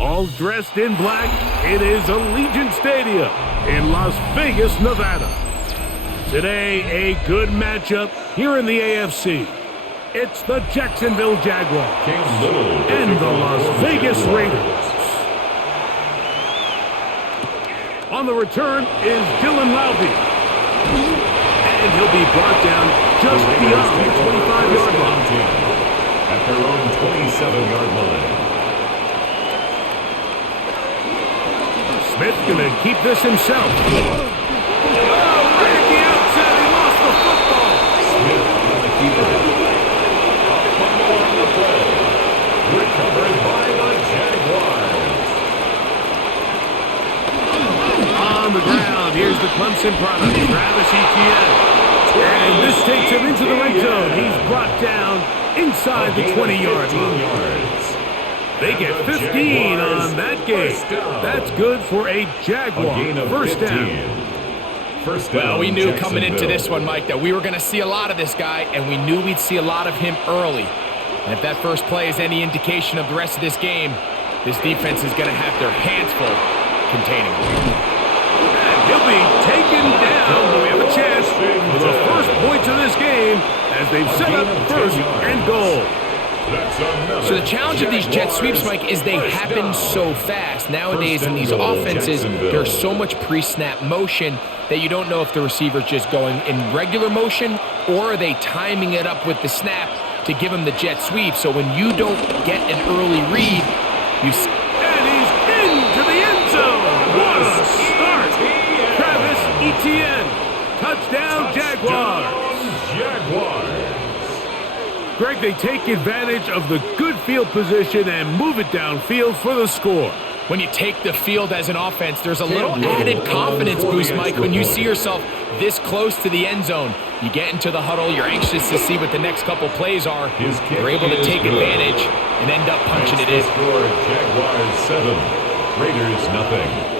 All dressed in black, it is Allegiant Stadium in Las Vegas, Nevada. Today, a good matchup here in the AFC. It's the Jacksonville Jaguars and the Las Vegas Raiders. On the return is Dylan Lowby. And he'll be brought down just beyond the 25-yard line. At their own 27-yard line. Smith going to keep this himself. Oh, right at the outset, he lost the football. Smith on the keeper. A fumble on the play. Recovered by the Jaguars. On the ground, here's the Clemson product, Travis Etienne. And this takes him into the red zone. He's brought down inside the 20-yard line. They get 15 on that game. That's good for a Jaguar first down. Well, we knew coming into this one, Mike, that we were going to see a lot of this guy, and we knew we'd see a lot of him early. And if that first play is any indication of the rest of this game, this defense is going to have their hands full containing him. And he'll be taken down, but we have a chance for the first points of this game as they've set up first and goal. So the challenge of these jet sweeps, Mike, is they happen so fast. Nowadays in these offenses, there's so much pre-snap motion that you don't know if the receiver's just going in regular motion or are they timing it up with the snap to give him the jet sweep. So when you don't get an early read, you... And he's into the end zone. What a start. Travis Etienne. Touchdown, Jaguars. Greg, they take advantage of the good field position and move it downfield for the score. When you take the field as an offense, there's a little added confidence boost, Mike, when you see yourself this close to the end zone. You get into the huddle, you're anxious to see what the next couple plays are. You're able to take advantage and end up punching it in. Jaguars 7, Raiders nothing.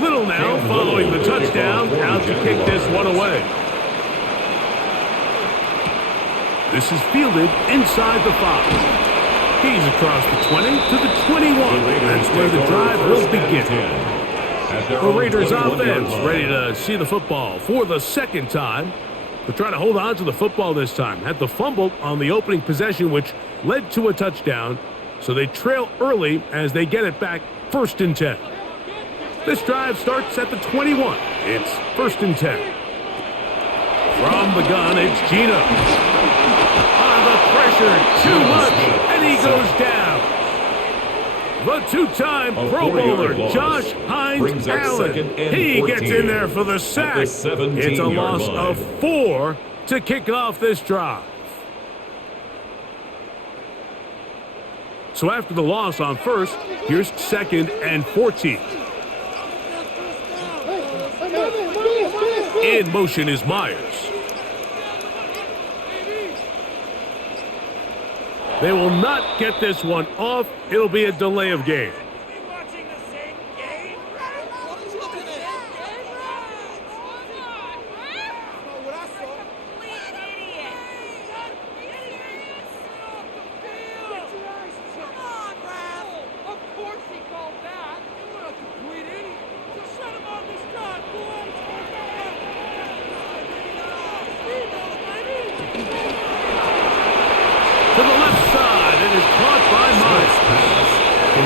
Little now following the touchdown, out to kick this one away. This is fielded inside the 5. He's across the 20 to the 21. That's where the drive will begin. The Raiders offense ready to see the football for the second time. They're trying to hold on to the football this time. Had the fumble on the opening possession, which led to a touchdown. So they trail early as they get it back first and 10. This drive starts at the 21. It's first and 10. From the gun, it's Gino. Under pressure, too much, and he goes down. The two-time Pro Bowler, Josh Hines Allen. He gets in there for the sack. It's a loss of 4 to kick off this drive. So after the loss on first, here's second and 14. In motion is Myers. They will not get this one off. It'll be a delay of game.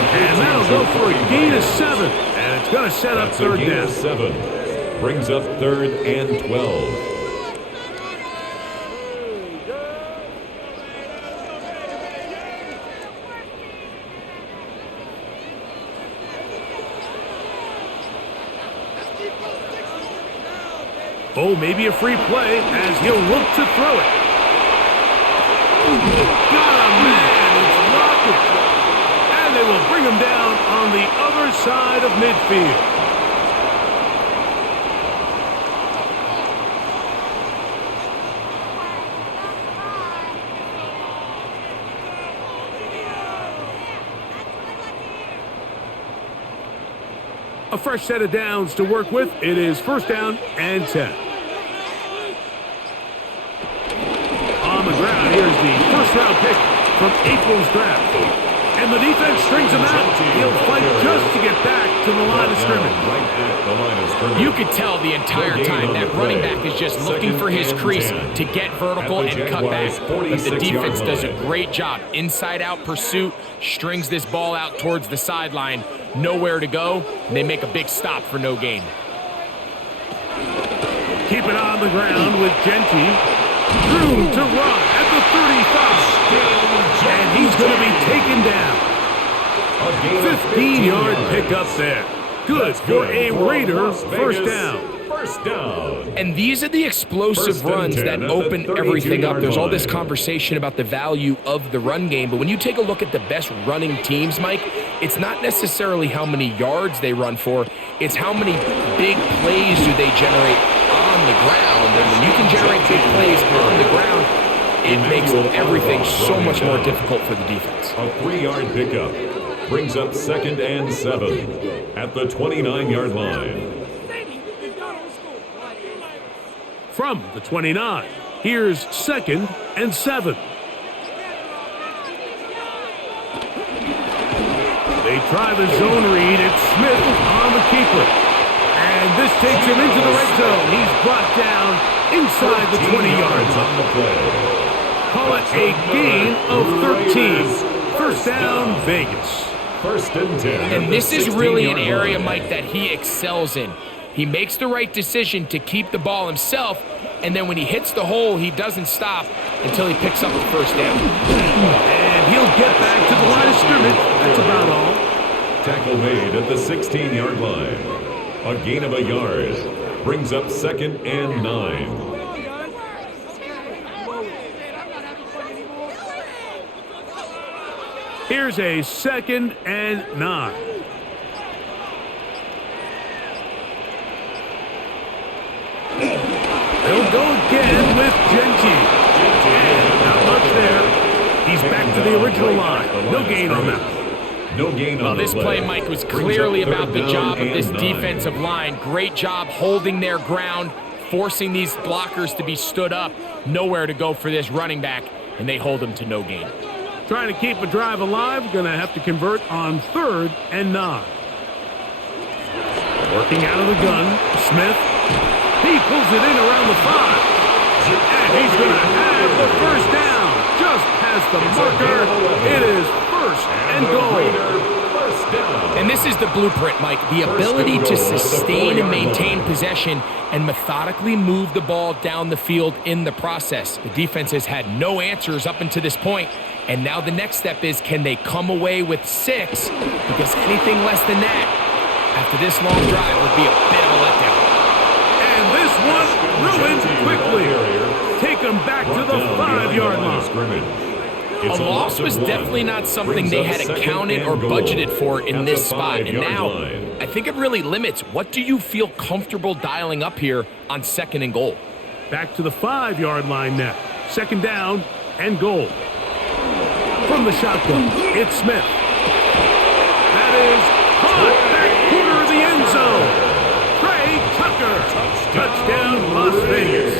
And that'll go for a gain of 7. And it's going to set up third down. 7. Brings up third and 12. Oh, maybe a free play as he'll look to throw it. Got a man. It's rocket. And they will bring him down on the other side of midfield. A fresh set of downs to work with. It is first down and 10. On the ground, here's the first-round pick from April's draft. And the defense strings him out. He'll fight just to get back to the line of scrimmage. You could tell the entire time that running back is just looking for his crease to get vertical and cut back. But the defense does a great job. Inside-out pursuit, strings this ball out towards the sideline. Nowhere to go, and they make a big stop for no gain. Keep it on the ground with Genty. Room to run at the 35. And he's going to be taken down. 15-yard pickup there. Good for a Raider first down. And these are the explosive runs that open everything up. There's all this conversation about the value of the run game, but when you take a look at the best running teams, Mike, it's not necessarily how many yards they run for, it's how many big plays do they generate on the ground. And when you can generate big plays on the ground, it makes everything so much more difficult for the defense. A 3-yard pickup brings up 2nd and 7 at the 29-yard line. From the 29, here's 2nd and 7. They try the zone read. It's Smith on the keeper. And this takes him into the red zone. He's brought down inside the 20-yard line. Call it a gain of 13. First down, Vegas. First and 10. And this is really an area, Mike, that he excels in. He makes the right decision to keep the ball himself, and then when he hits the hole, he doesn't stop until he picks up the first down. And he'll get back to the line of scrimmage. That's about all. Tackle made at the 16-yard line. A gain of a yard brings up 2nd and 9. Here's a 2nd and 9. They'll go again with Genty. And not much there. He's back to the original line. No gain on that. No gain on this play, Mike, was clearly about the job of this defensive line. Great job holding their ground, forcing these blockers to be stood up. Nowhere to go for this running back, and they hold him to no gain. Trying to keep a drive alive, going to have to convert on 3rd and 9. Working out of the gun, Smith. He pulls it in around the 5. And he's going to have the first down. Just past the marker. It is first and goal. And this is the blueprint, Mike. The ability to sustain and maintain possession and methodically move the ball down the field in the process. The defense has had no answers up until this point. And now the next step is, can they come away with 6? Because anything less than that, after this long drive, would be a bit of a letdown. And this one ruined quickly. Take them back to the 5-yard line. A loss was definitely not something they had accounted or budgeted for in this spot. And now, I think it really limits. What do you feel comfortable dialing up here on 2nd and goal? Back to the 5-yard line now. 2nd down and goal. From the shotgun, it's Smith. That is caught back corner of the end zone. Trey Tucker. Touchdown, Las Vegas.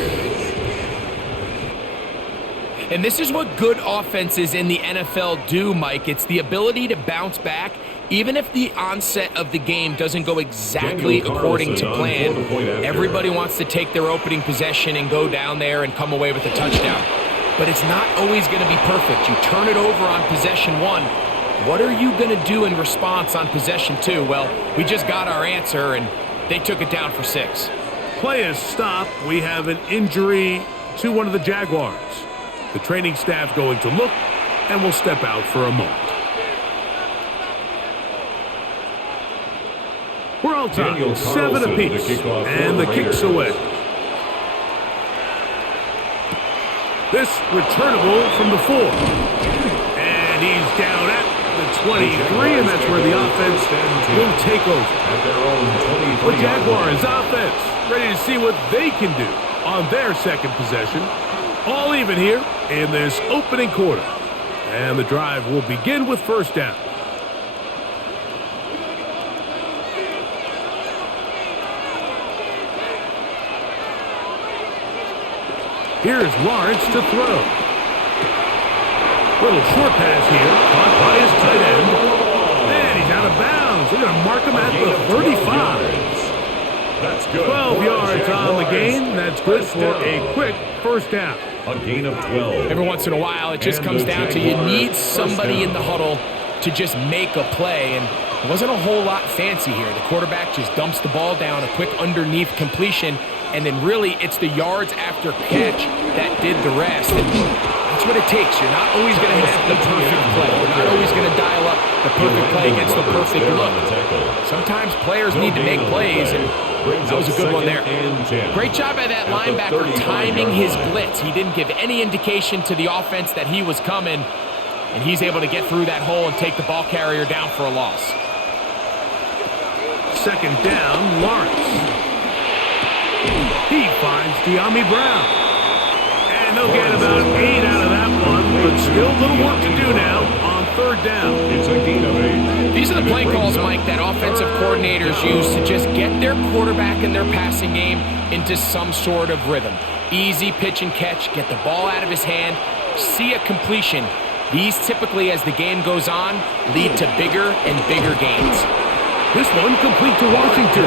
And this is what good offenses in the NFL do, Mike. It's the ability to bounce back, even if the onset of the game doesn't go exactly according to plan. Everybody wants to take their opening possession and go down there and come away with a touchdown. But it's not always going to be perfect. You turn it over on possession 1. What are you going to do in response on possession 2? Well, we just got our answer, and they took it down for 6. Play is stopped. We have an injury to one of the Jaguars. The training staff going to look, and will step out for a moment. We're all tied, 7 apiece, and the kick's away. This returnable from the 4. And he's down at the 23, and that's where the offense will take over. The Jaguars offense ready to see what they can do on their 2nd possession. All even here in this opening quarter. And the drive will begin with first down. Here's Lawrence to throw. Little short pass here, caught by his tight end. And he's out of bounds. They're going to mark him at the 35. That's good. 12 yards on the gain. That's good for a quick first down. A gain of 12. Every once in a while, it just comes down to you need somebody in the huddle to just make a play. And it wasn't a whole lot fancy here. The quarterback just dumps the ball down, a quick underneath completion, and then really it's the yards after catch that did the rest. And that's what it takes. You're not always going to have the perfect play. You're not always going to dial up the perfect play against the perfect look. Sometimes players need to make plays, and that was a good one there. Great job by that linebacker timing his blitz. He didn't give any indication to the offense that he was coming, and he's able to get through that hole and take the ball carrier down for a loss. Second down, Lawrence. He finds De'Ami Brown. And they'll get about 8 out of that one, but still a little work to do now on third down. It's a gain of 8. These are the play calls, Mike, that offensive coordinators use to just get their quarterback and their passing game into some sort of rhythm. Easy pitch and catch, get the ball out of his hand, see a completion. These typically, as the game goes on, lead to bigger and bigger gains. This one complete to Washington.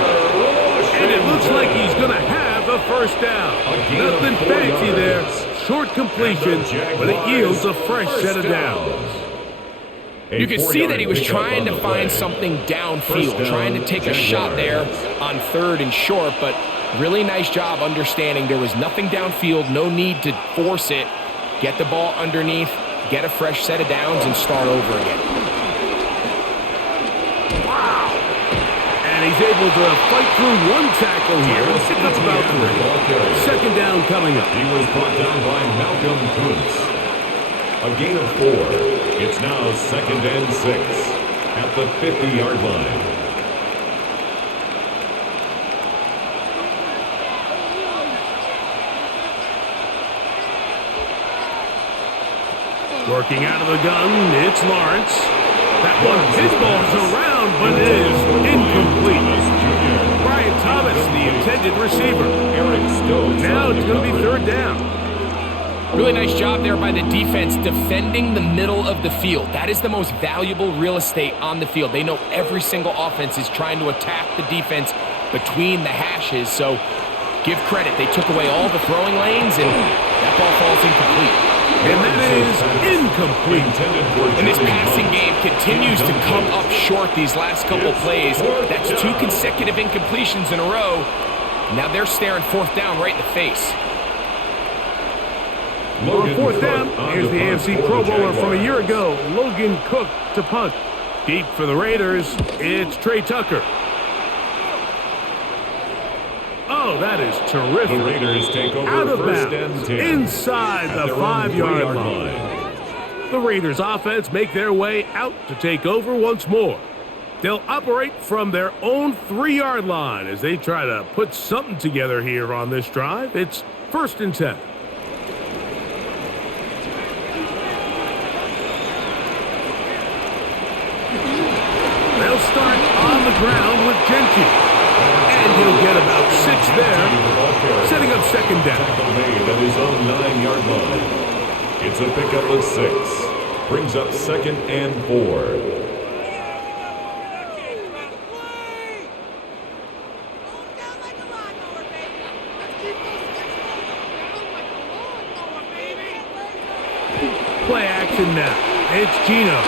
And it looks like he's going to have a first down. Nothing fancy there. Short completion, but it yields a fresh set of downs. You could see that he was trying to find something downfield, trying to take a shot there on third and short, but really nice job understanding there was nothing downfield, no need to force it. Get the ball underneath, get a fresh set of downs, and start over again. Wow. And he's able to fight through one tackle here and pick up about 3. Second down coming up. He was brought down by Malcolm Kuntz. A gain of 4. It's now 2nd and 6 at the 50-yard line. Working out of the gun, it's Lawrence. That one pinballs around, but it is incomplete. Brian Thomas, the intended receiver. Now it's going to be third down. Really nice job there by the defense defending the middle of the field. That is the most valuable real estate on the field. They know every single offense is trying to attack the defense between the hashes, so give credit. They took away all the throwing lanes, and that ball falls incomplete. And that is incomplete. And this passing game continues to come up short these last couple plays. That's 2 consecutive incompletions in a row. Now they're staring fourth down right in the face. On fourth down, here's the AFC Pro Bowler from a year ago, Logan Cook to punt. Deep for the Raiders, it's Trey Tucker. Oh, that is terrific. The Raiders take over out of first bounds, and 10 inside the 5-yard line. The Raiders offense make their way out to take over once more. They'll operate from their own 3-yard line as they try to put something together here on this drive. It's 1st and 10. They'll start on the ground with Gentry. And he'll get about 6 there, setting up second down. Tackle made at his own 9-yard line. It's a pickup of 6. Brings up 2nd and 4. Play action now. It's Gino.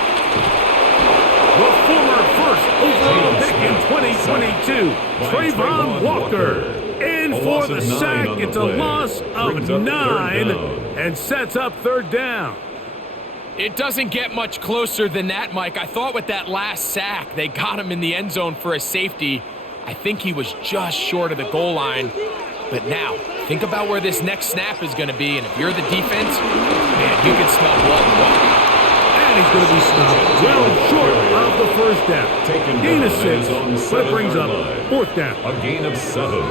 The former first overall pick in 2022, Trayvon Walker. In for the sack. It's a loss of 9 and sets up third down. It doesn't get much closer than that, Mike. I thought with that last sack, they got him in the end zone for a safety. I think he was just short of the goal line. But now, think about where this next snap is going to be, and if you're the defense, man, you can smell blood and water. And he's going to be stopped well short of the first down. Gain of 6, but it brings up fourth down. A gain of 7.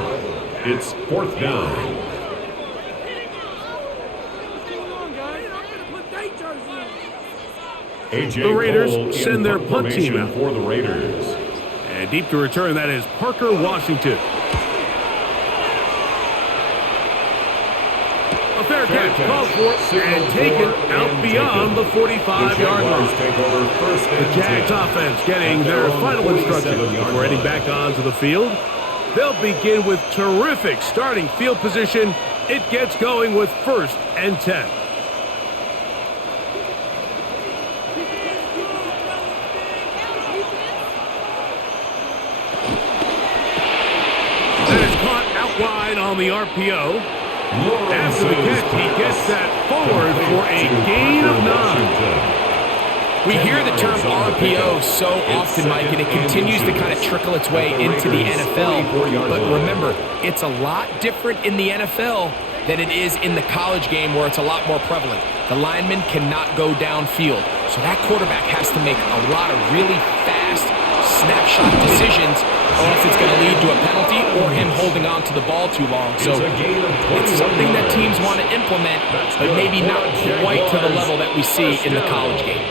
It's 4th down. The Raiders send their punt team out. For the Raiders. And deep to return, that is Parker Washington. A fair catch called for and taken out beyond the 45-yard line. The Jags offense getting their final instructions before heading back onto the field. They'll begin with terrific starting field position. It gets going with 1st and 10. That is caught out wide on the RPO. After the catch, he gets that forward for a gain of 9. We hear the term RPO so often, Mike, and it continues to kind of trickle its way into the NFL. But remember, it's a lot different in the NFL than it is in the college game where it's a lot more prevalent. The lineman cannot go downfield, so that quarterback has to make a lot of really fast snapshot decisions, or else it's going to lead to a penalty or him holding on to the ball too long. So it's something that teams want to implement, but maybe not quite to the level that we see in the college game.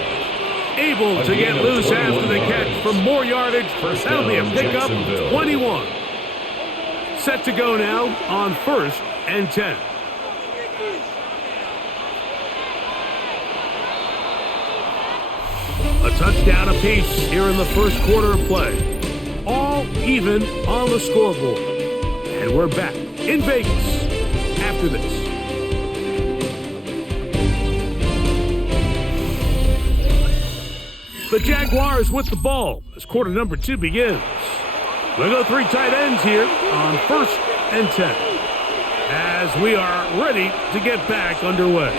Able to get loose after the catch for more yardage. That'll be a pickup of 21. Set to go now on 1st and 10. A touchdown apiece here in the first quarter of play. All even on the scoreboard. And we're back in Vegas after this. The Jaguars with the ball as quarter number 2 begins. We'll go 3 tight ends here on 1st and 10. As we are ready to get back underway.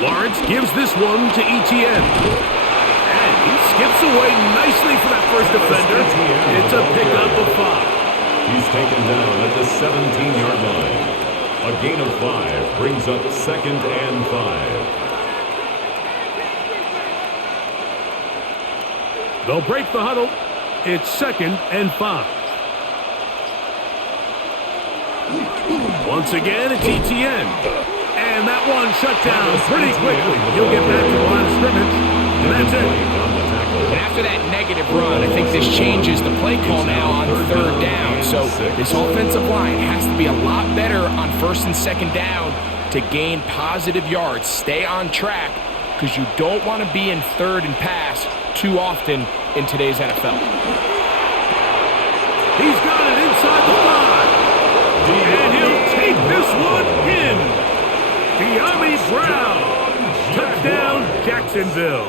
Lawrence gives this one to Etienne. And he skips away nicely for that first defender. It's a pickup of 5. He's taken down at the 17-yard line. A gain of 5 brings up 2nd and 5. They'll break the huddle. It's 2nd and 5. Once again, it's Etienne. And that one shut down pretty quickly. He'll get back to the line of scrimmage. And that's it. And after that negative run, I think this changes the play call now on 3rd down. So this offensive line has to be a lot better on 1st and 2nd down to gain positive yards. Stay on track because you don't want to be in 3rd and pass too often in today's NFL. He's got it inside the 5. And he'll take this one in. De'Ami Brown. Touchdown, Jacksonville.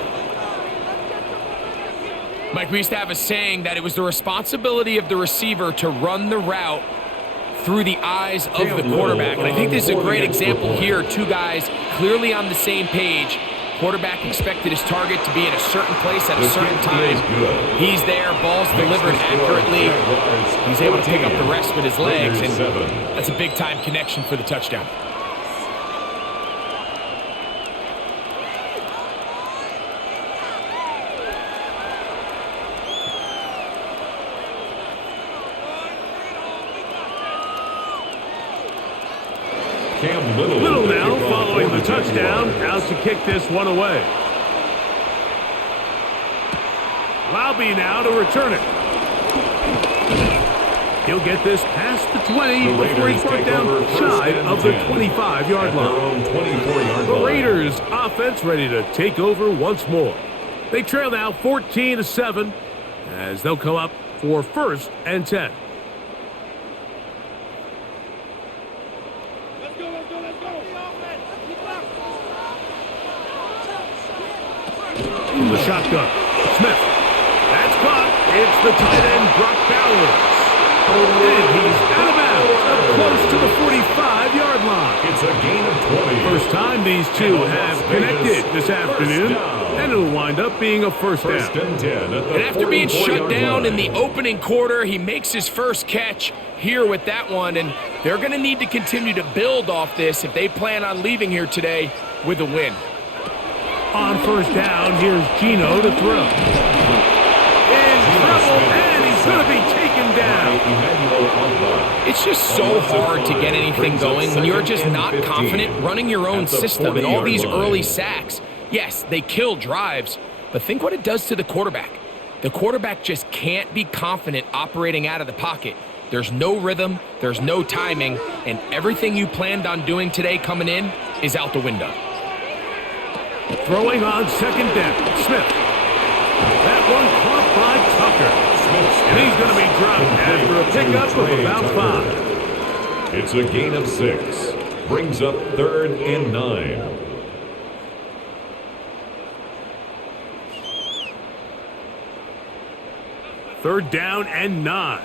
Mike, we used to have a saying that it was the responsibility of the receiver to run the route through the eyes of the quarterback. And I think this is a great example here. 2 guys clearly on the same page. Quarterback expected his target to be in a certain place at a certain time. He's there, ball's delivered accurately. He's able to pick up the rest with his legs, and that's a big-time connection for the touchdown. Little now following the touchdown, out to kick this one away. Laube now to return it. He'll get this past the 20 before he's brought down shy of the 25-yard line. The Raiders offense ready to take over once more. They trail now 14-7 as they'll come up for 1st and 10. From the shotgun, Smith. That's caught. It's the tight end, Brock Bowers. And he's out of bounds, up close to the 45-yard line. It's a gain of 20. First time these two have connected this afternoon, and it'll wind up being a first down. And after being shut down in the opening quarter, he makes his first catch here with that one, and they're going to need to continue to build off this if they plan on leaving here today with a win. On first down, here's Gino to throw. In trouble, and he's going to be taken down. It's just so hard to get anything going when you're just not confident running your own system. And all these early sacks, yes, they kill drives, but think what it does to the quarterback. The quarterback just can't be confident operating out of the pocket. There's no rhythm, there's no timing, and everything you planned on doing today coming in is out the window. Throwing on second down, Smith. That one caught by Tucker. And he's going to be dropped after a pickup of about 5. It's a gain of 6. Brings up 3rd and 9. Third down and 9.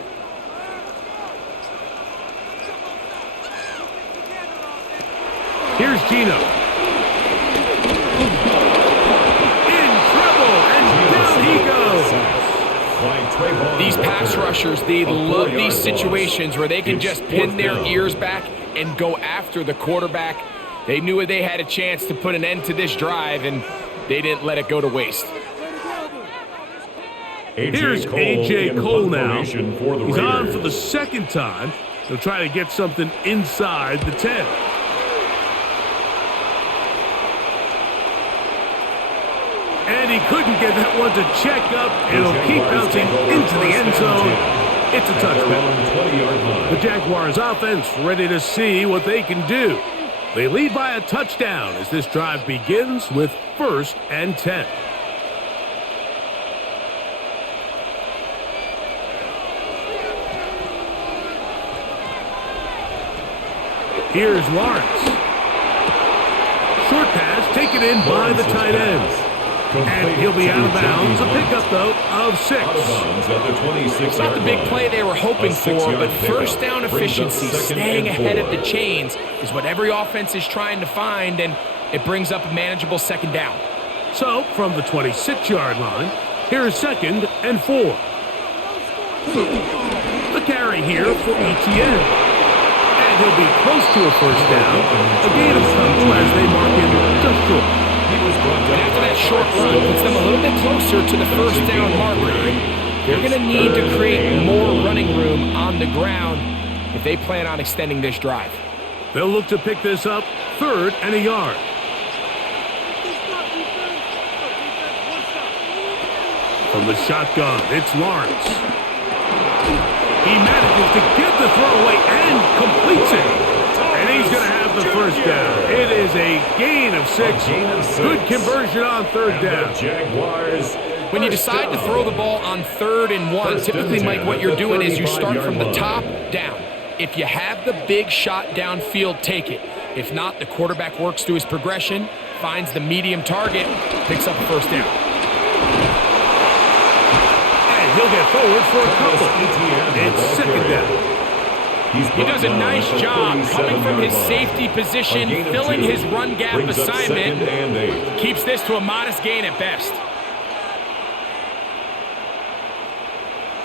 Here's Gino. In trouble, and down he goes. These pass rushers, they love these situations where they can just pin their ears back and go after the quarterback. They knew they had a chance to put an end to this drive, and they didn't let it go to waste. Here's A.J. Cole now. He's on for the second time. They'll try to get something inside the 10. And he couldn't get that one to check up, and it'll keep bouncing into the end zone. It's a touchdown. The Jaguars offense ready to see what they can do. They lead by a touchdown as this drive begins with 1st and 10. Here's Lawrence. Short pass taken in by the tight end. And he'll be out of bounds. A pickup, though, of 6. It's not the big play they were hoping for, but first down efficiency, staying ahead of the chains, is what every offense is trying to find, and it brings up a manageable second down. So, from the 26-yard line, here is 2nd and 4. The carry here for ETN. And he'll be close to a first down. A gain of 2 as they mark him just short. And after that short run, puts them a little bit closer to the first down marker. They're going to need to create more running room on the ground if they plan on extending this drive. They'll look to pick this up 3rd and a yard. From the shotgun, it's Lawrence. He manages to get the throw away and completes it. And he's going to have the first down. It is a gain of 6. Good conversion on 3rd down. Jaguars. When you decide to throw the ball on 3rd and 1, typically, Mike, what you're doing is you start from the top down. If you have the big shot downfield, take it. If not, the quarterback works through his progression, finds the medium target, picks up a first down. And he'll get forward for a couple. It's 2nd down. He does a nice job coming from his safety position, filling his run gap assignment. Keeps this to a modest gain at best.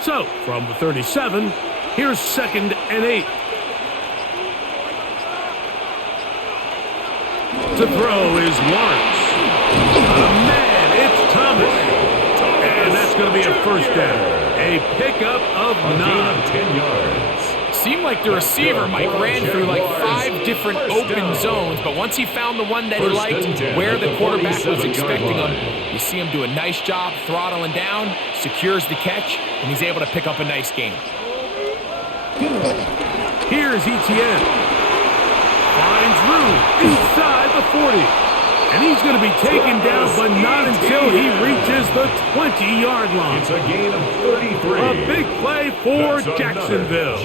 So, from the 37, here's 2nd and 8. To throw is Lawrence. Man, it's Thomas. And that's going to be a first down. A pickup of 9. 10 yards. Seemed like the receiver, Mike, ran through like 5 different open zones, but once he found the one that he liked, where the quarterback was expecting him, you see him do a nice job throttling down, secures the catch, and he's able to pick up a nice gain. Here's ETN. Finds room inside the 40. And he's going to be taken down, but not until he reaches the 20-yard line. It's a gain of 33. A big play for Jacksonville.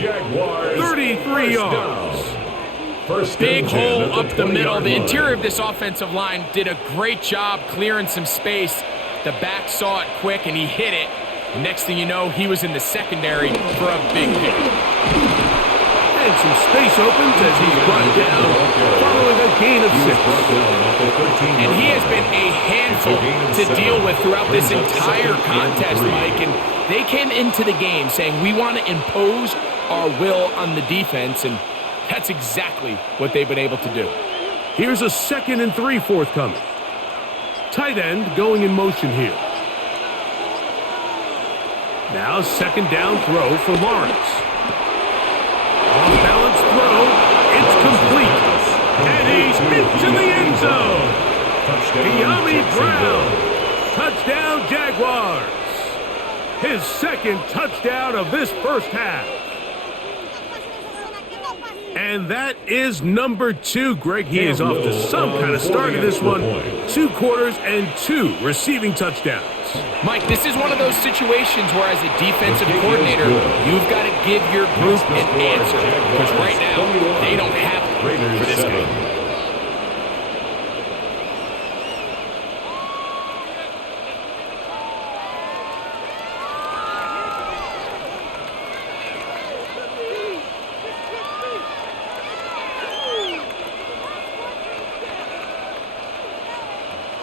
33 yards. Big hole up the middle. The interior of this offensive line did a great job clearing some space. The back saw it quick, and he hit it. The next thing you know, he was in the secondary for a big hit. And some space opens as he's brought down, following a gain of 6. And he has been a handful to deal with throughout this entire contest, Mike. And they came into the game saying, we want to impose our will on the defense, and that's exactly what they've been able to do. Here's a 2nd and 3 forthcoming. Tight end going in motion here. Now 2nd down throw for Lawrence. Off-balance throw. It's complete. And he's into the end zone. De'Ami Brown. Touchdown, Jaguars. His 2nd touchdown of this first half. And that is number 2, Greg. He is off to some kind of start in this one. 2 quarters and 2 receiving touchdowns. Mike, this is one of those situations where as a defensive coordinator, you've got to give your group an answer. Because right now, they don't have it for this game.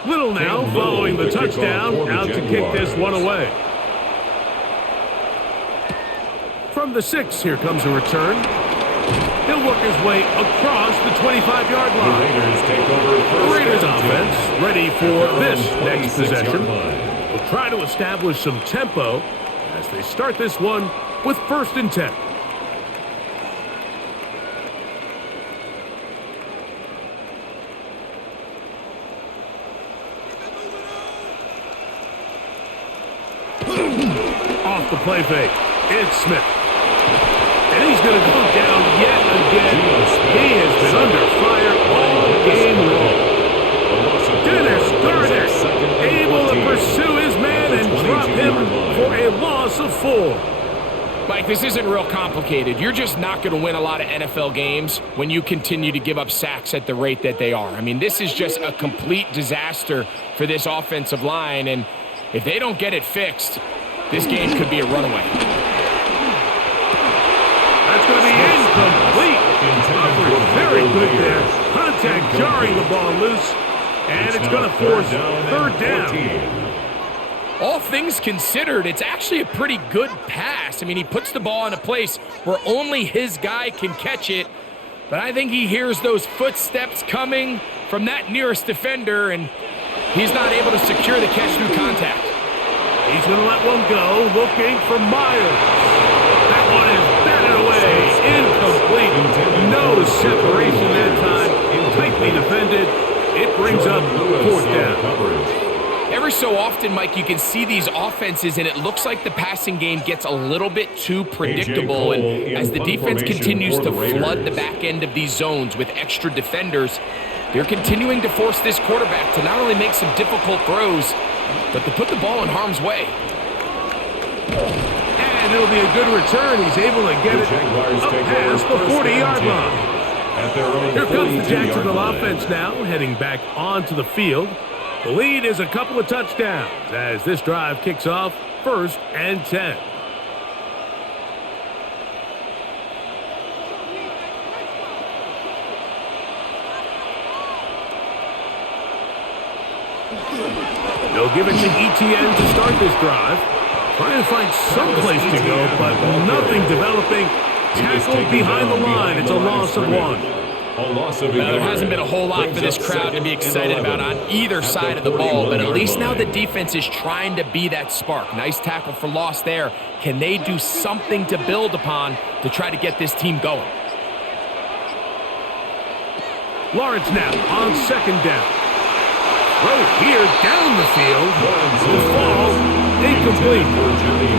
Little now following the touchdown, out to kick this one away. From the 6, here comes a return. He'll work his way across the 25-yard line. The Raiders offense ready for this next possession. Will try to establish some tempo as they start this one with 1st and 10. Off the play fake, it's Smith. And he's going to go down yet again. He has been under fire all game long. Dennis Garnett able to pursue his man and drop him for a loss of 4. Mike, this isn't real complicated. You're just not going to win a lot of NFL games when you continue to give up sacks at the rate that they are. I mean, this is just a complete disaster for this offensive line, and if they don't get it fixed, this game could be a runaway. That's going to be incomplete. Very good there. Contact jarring the ball loose, and it's going to force 3rd down. All things considered, it's actually a pretty good pass. I mean, he puts the ball in a place where only his guy can catch it, but I think he hears those footsteps coming from that nearest defender, and he's not able to secure the catch through contact. He's going to let one go, looking for Myers. That one is batted away, incomplete. No separation that time, tightly defended. It brings up 4th down. Every so often, Mike, you can see these offenses, and it looks like the passing game gets a little bit too predictable. And as the defense continues to flood the back end of these zones with extra defenders, they're continuing to force this quarterback to not only make some difficult throws, but to put the ball in harm's way. And it'll be a good return. He's able to get it up past the 40-yard line. Here comes the Jacksonville offense now, heading back onto the field. The lead is a couple of touchdowns as this drive kicks off 1st and 10. They'll give it to ETN to start this drive. Trying to find some place to go, but nothing developing. Tackled behind the line. It's a loss of 1. Well, there hasn't been a whole lot for this crowd to be excited about on either side of the ball, but at least now the defense is trying to be that spark. Nice tackle for loss there. Can they do something to build upon to try to get this team going? Lawrence now on 2nd down. Throw here down the field. The fall incomplete.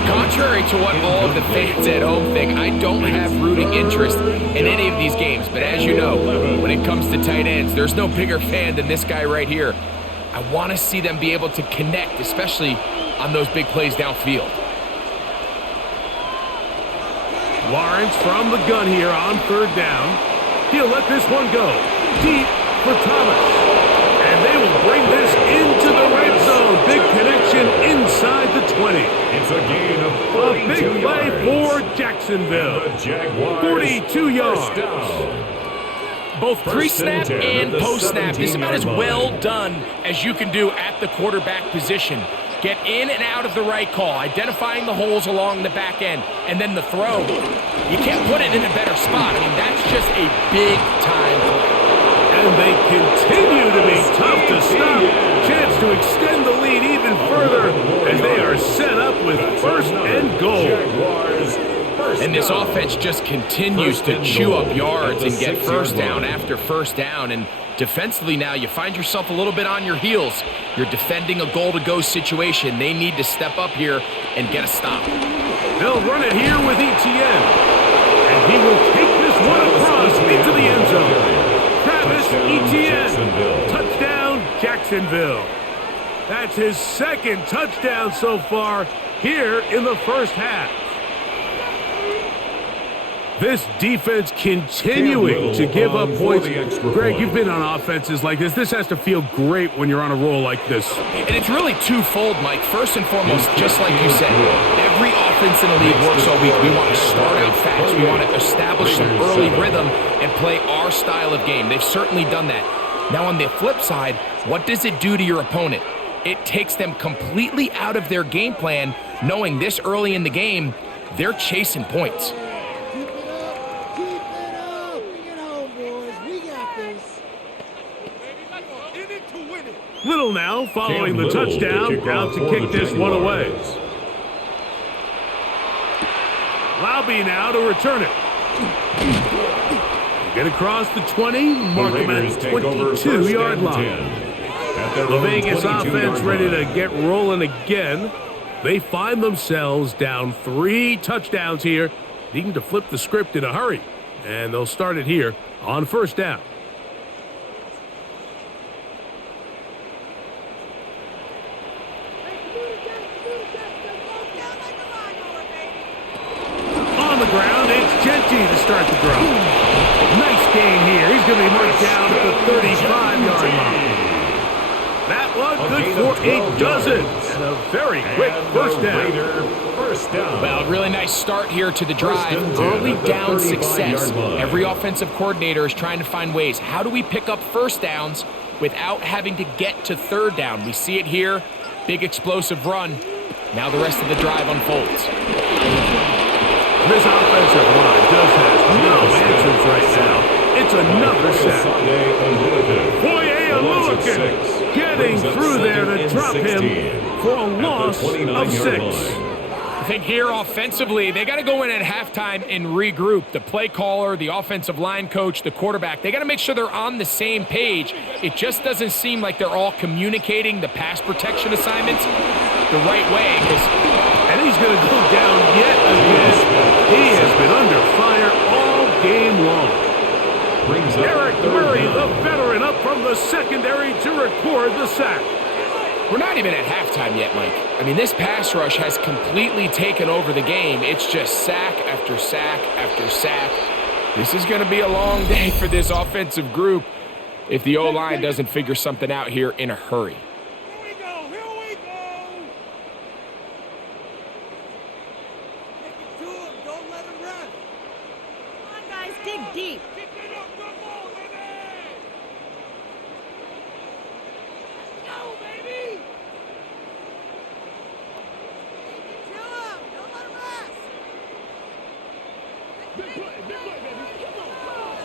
Contrary to what all of the fans at home think, I don't have rooting interest in any of these games. But as you know, when it comes to tight ends, there's no bigger fan than this guy right here. I want to see them be able to connect, especially on those big plays downfield. Lawrence from the gun here on 3rd down. He'll let this one go deep for Thomas. And they will bring this into the red zone. Big connection inside the 20. It's a gain of 42 A big play yards. for Jacksonville. The Jaguars 42 yards. Both pre-snap and post-snap is about as well done as you can do at the quarterback position. Get in and out of the right call, identifying the holes along the back end, and then the throw. You can't put it in a better spot. I mean, that's just a big-time play. And they continue to be tough to stop. Chance to extend the lead even further as they are set up with 1st and goal. And this offense just continues to chew up yards and get 1st down after 1st down. And defensively now, you find yourself a little bit on your heels. You're defending a goal-to-go situation. They need to step up here and get a stop. They'll run it here with ETN. And he will take this one across into the end zone. Travis Etienne. Touchdown, Jacksonville. That's his second touchdown so far here in the first half. This defense continuing to give up points. Greg, you've been on offenses like this. This has to feel great when you're on a roll like this. And it's really twofold, Mike. First and foremost, just like you said, every offense in the league works all week. We want to start out fast. We want to establish some early rhythm and play our style of game. They've certainly done that. Now, on the flip side, what does it do to your opponent? It takes them completely out of their game plan, knowing this early in the game, they're chasing points. Little now following the touchdown, out to kick this one away. Lobby now to return it. Get across the 20, mark him at the 22-yard line. The Vegas offense ready to get rolling again. They find themselves down 3 touchdowns here, needing to flip the script in a hurry. And they'll start it here on first down. To start the drive. Nice gain here. He's going to be marked down at the 35-yard line. That one good for a dozen. And a very quick first down. Well, really nice start here to the drive. Early down success. Every offensive coordinator is trying to find ways. How do we pick up first downs without having to get to third down? We see it here. Big explosive run. Now the rest of the drive unfolds. This offensive line just has no answers right now. It's another sack. Foye Aluakin getting through there to drop him for a loss of 6. I think here offensively, they got to go in at halftime and regroup. The play caller, the offensive line coach, the quarterback, they got to make sure they're on the same page. It just doesn't seem like they're all communicating the pass protection assignments the right way. And he's going to go down yet again. He has been under fire all game long. Eric Murray, the veteran, up from the secondary to record the sack. We're not even at halftime yet, Mike. I mean, this pass rush has completely taken over the game. It's just sack after sack after sack. This is going to be a long day for this offensive group if the O-line doesn't figure something out here in a hurry. Deep. Go, baby! Chill out. Don't let him rest. Big play, baby. Come on.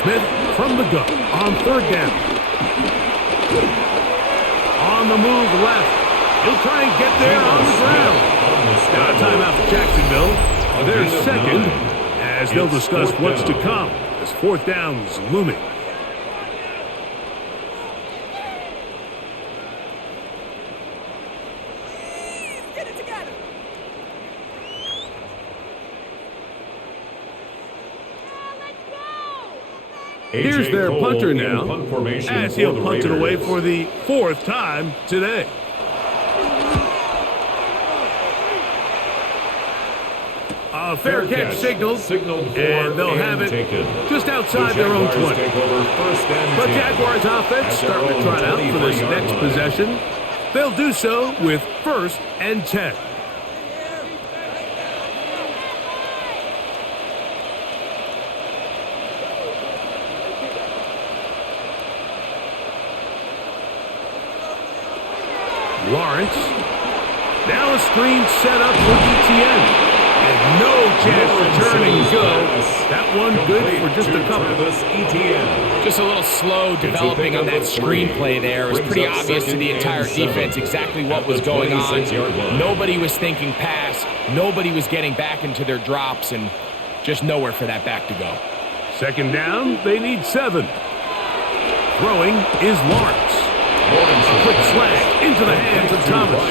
Smith from the gun on third down. On the move left. He'll try and get there on the ground. Now a timeout for Jacksonville. They're second as they'll discuss what's to come as fourth down's looming. Get it together. Here's their punter now as he'll punt it away for the 4th time today. A fair catch signaled, and they'll have it just outside their own 20. But Jaguars offense starting to trot out for this next possession. They'll do so with 1st and 10. Lawrence. Now a screen set up for Etienne. And no chance to turn and go. That one good for just a couple. Just a little slow developing on that screenplay there. It was pretty obvious to the entire defense exactly what was going on. Nobody was thinking pass. Nobody was getting back into their drops, and just nowhere for that back to go. Second down, they need 7. Throwing is Lawrence. A quick slant into the hands of Thomas.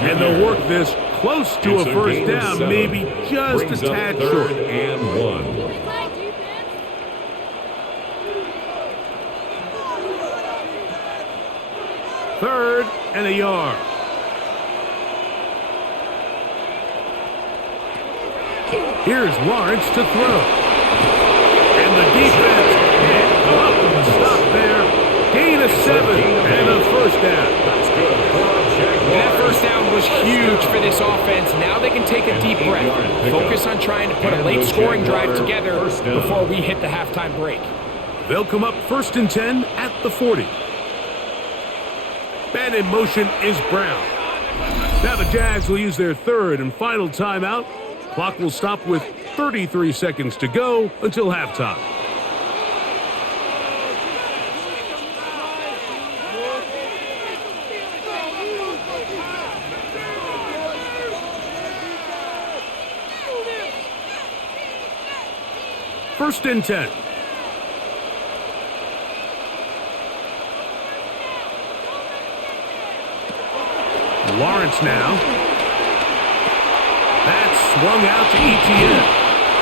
And they'll work this close to a first down, maybe just a tad short. And 1. Third and a yard. Here's Lawrence to throw. And the defense can't come up with a stop there. Gain of 7 and a first down. That's good. And that first down was huge for this offense. Now they can take a deep breath. Focus on trying to put a late scoring drive together before we hit the halftime break. They'll come up 1st and 10 at the 40. Man in motion is Brown. Now the Jags will use their third and final timeout. Clock will stop with 33 seconds to go until halftime. First and 10. Lawrence now. That's swung out to Etienne.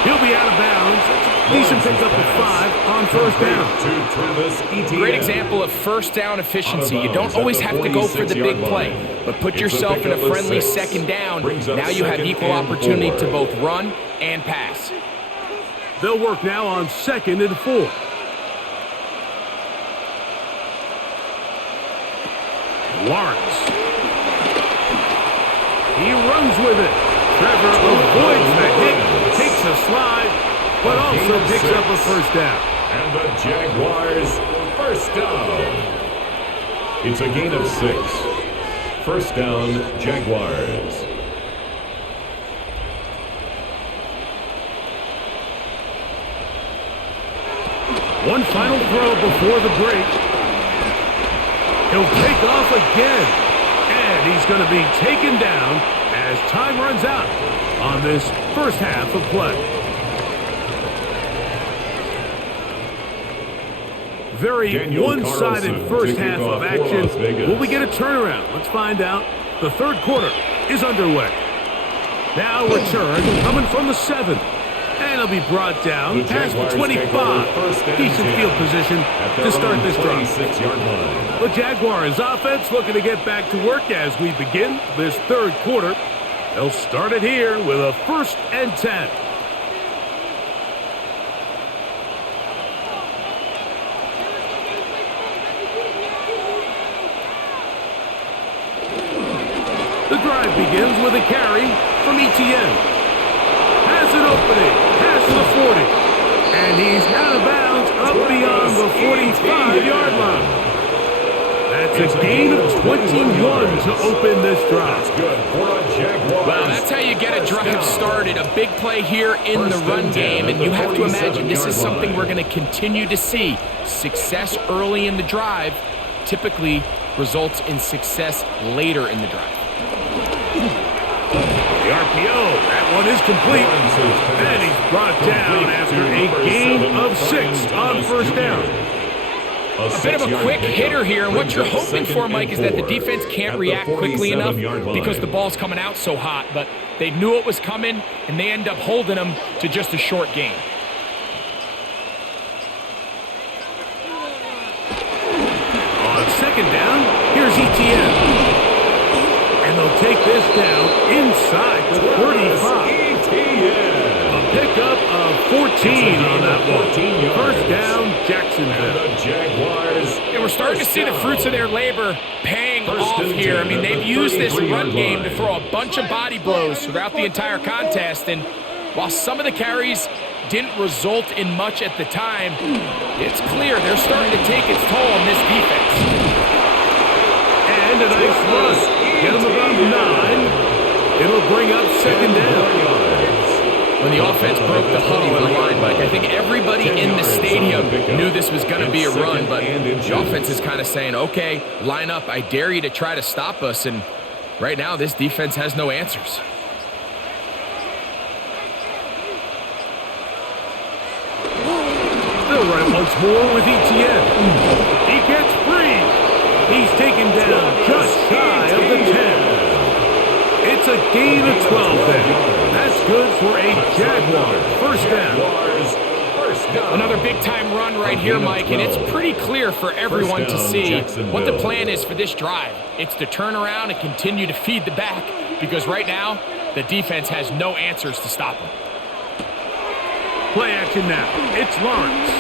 He'll be out of bounds. Decent pickup of 5 on first down. Great example of first down efficiency. You don't always have to go for the big play, but put yourself in a friendly second down. Now you have equal opportunity to both run and pass. They'll work now on 2nd and 4. Lawrence. He runs with it. Trevor avoids the hit, takes a slide, but also picks up a first down. And the Jaguars, first down. It's a gain of 6. First down, Jaguars. One final throw before the break. He'll take off again. And he's going to be taken down as time runs out on this first half of play. Very one-sided first half of action. Will we get a turnaround? Let's find out. The third quarter is underway. Now return coming from the 7. And he'll be brought down past the 25. Decent field position to start this drive. The Jaguars offense looking to get back to work as we begin this third quarter. They'll start it here with a 1st and 10. The drive begins with a carry from Etienne. Has an opening, past the 40, and he's out of bounds up beyond the 45-yard line. That's a gain of 21 to open this drive. Well, that's how you get a drive started. A big play here in the run game, and you have to imagine this is something we're going to continue to see. Success early in the drive typically results in success later in the drive. The RPO, that one is complete, and he's brought down after a gain of 6 on first down. A bit of a quick hitter here, and what you're hoping for, Mike, is that the defense can't react quickly enough because the ball's coming out so hot, but they knew it was coming, and they end up holding them to just a short gain. On 2nd down, here's Etienne. And they'll take this down inside the 35. A pickup of 14 on that one. First down, Jacksonville. And we're starting to see the fruits of their labor paying off here. I mean, they've used this run game to throw a bunch of body blows throughout the entire contest. And while some of the carries didn't result in much at the time, it's clear they're starting to take its toll on this defense. And a nice run. Get him about 9. It'll bring up 2nd down. When the offense broke the huddle in the line, Mike, I think everybody in the stadium knew this was going to be a run, but the offense is kind of saying, okay, line up. I dare you to try to stop us. And right now, this defense has no answers. They'll run it once more with Etienne. He gets free. He's taken down just shy of the 10. It's a gain of 12 then. That's good for a Jaguar first down. Another big-time run right here, Mike, and it's pretty clear for everyone to see what the plan is for this drive. It's to turn around and continue to feed the back, because right now, the defense has no answers to stop them. Play action now. It's Lawrence.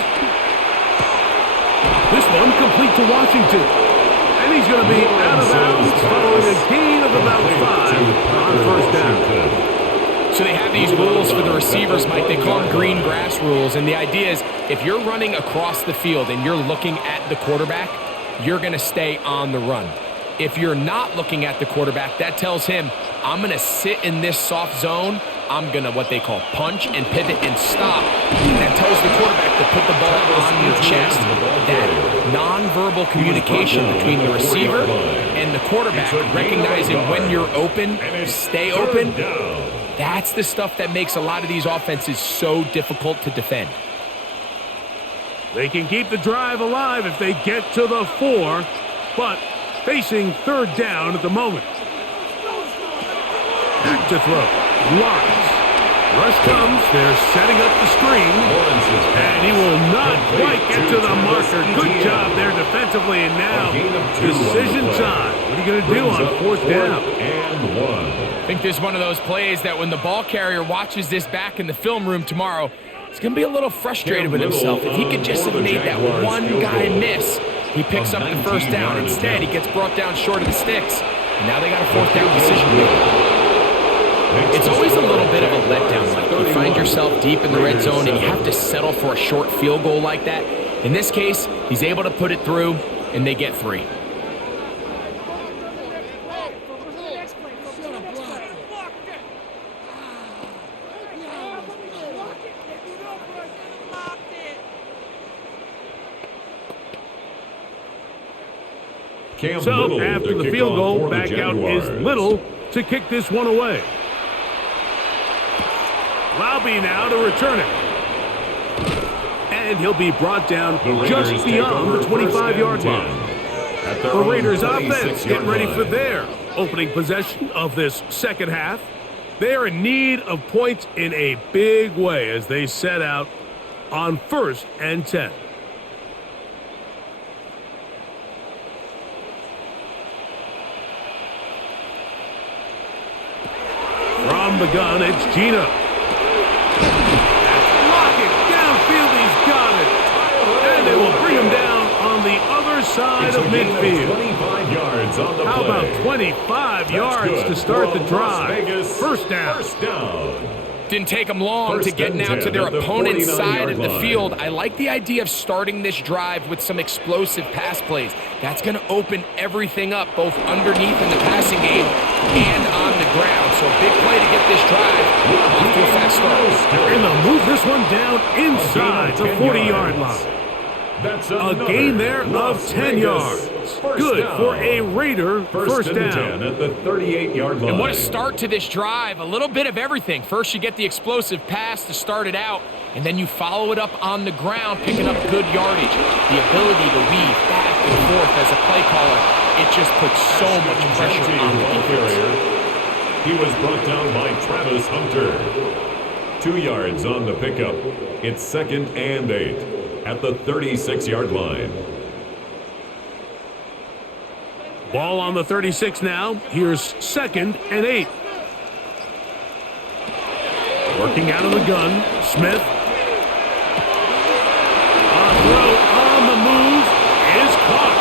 This one complete to Washington. And he's going to be out of bounds following a gain of about 5 on first down. So they have these rules for the receivers, Mike. They call them green grass rules. And the idea is if you're running across the field and you're looking at the quarterback, you're going to stay on the run. If you're not looking at the quarterback, that tells him, I'm going to sit in this soft zone. I'm going to what they call punch and pivot and stop. That tells the quarterback to put the ball on your chest. That nonverbal communication between the receiver and the quarterback, recognizing when you're open, stay open, that's the stuff that makes a lot of these offenses so difficult to defend. They can keep the drive alive if they get to the 4, but facing third down at the moment. Back to throw. Lawrence. Rush comes. They're setting up the screen. And he will not quite get to the marker. Good job there defensively. And now, decision time. What are you going to do on fourth down? I think this is one of those plays that when the ball carrier watches this back in the film room tomorrow, he's going to be a little frustrated with himself. If he could just have made that one guy miss, he picks up the first down. Instead, he gets brought down short of the sticks. And now they got a fourth down decision to make. It's always a little bit of a letdown. Like you find yourself deep in the red zone and you have to settle for a short field goal like that. In this case, he's able to put it through, and they get 3. So after the field goal, back out is Little to kick this one away. Laube now to return it. And he'll be brought down just beyond the 25-yard line. The Raiders offense getting ready for their opening possession of this second half. They're in need of points in a big way as they set out on 1st and 10. From the gun, it's Gino. Lockett downfield, he's got it. And they will bring him down on the other side of midfield. 25 yards on the How play. about 25 yards to start the drive? First down. Didn't take them long to get now to their opponent's side of the field. I like the idea of starting this drive with some explosive pass plays. That's going to open everything up, both underneath in the passing game and on the ground. So big play to get this drive off to a fast start. And they'll move this one down inside the 40-yard line. That's A gain there of 10 yards. Good for a Raider first down. 10 at the 38-yard line. And what a start to this drive. A little bit of everything. First, you get the explosive pass to start it out, and then you follow it up on the ground, picking up good yardage. The ability to weave back and forth as a play caller, it just puts so much pressure on the defense. He was brought down by Travis Hunter. 2 yards on the pickup. It's 2nd and 8 at the 36-yard line. Ball on the 36 now. Here's 2nd and 8. Working out of the gun, Smith. A throw on the move is caught.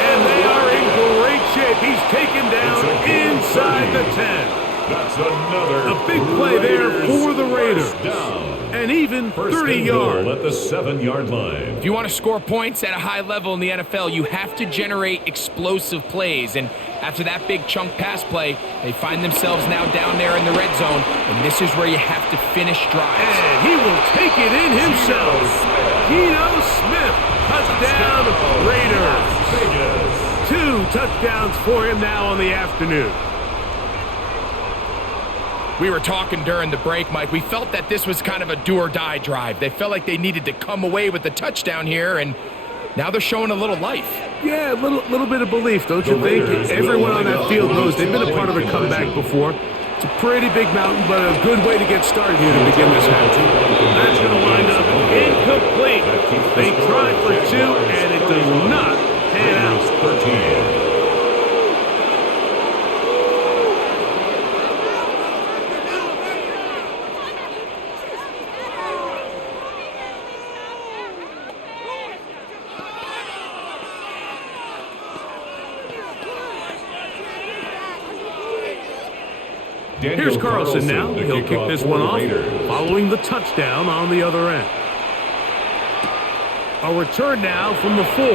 And they are in great shape. He's taken down inside the 10. That's another A big play there for the Raiders. down. And even 30 yards. At the 7-yard line. If you want to score points at a high level in the NFL, you have to generate explosive plays. And after that big chunk pass play, they find themselves now down there in the red zone. And this is where you have to finish drives. And he will take it in himself. Geno Smith, touchdown Raiders. 2 touchdowns for him now on the afternoon. We were talking during the break, Mike. We felt that this was kind of a do-or-die drive. They felt like they needed to come away with the touchdown here, and now they're showing a little life. Yeah, a little bit of belief, don't you think? Everyone on that field knows they've been a part of a comeback before. It's a pretty big mountain, but a good way to get started here to begin this half. That's going to wind up incomplete. They tried for two, and it does not pan out. 13. Here's Carlson now. He'll kick this one off, following the touchdown on the other end. A return now from the 4.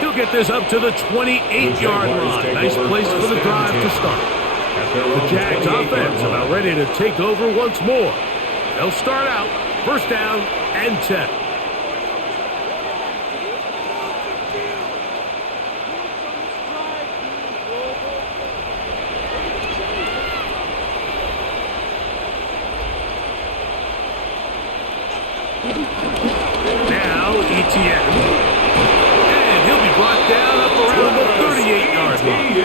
He'll get this up to the 28-yard line. Nice place for the drive to start. The Jags offense about ready to take over once more. They'll start out first down and 10. Now ETN. And he'll be brought down up around the 38-yard line.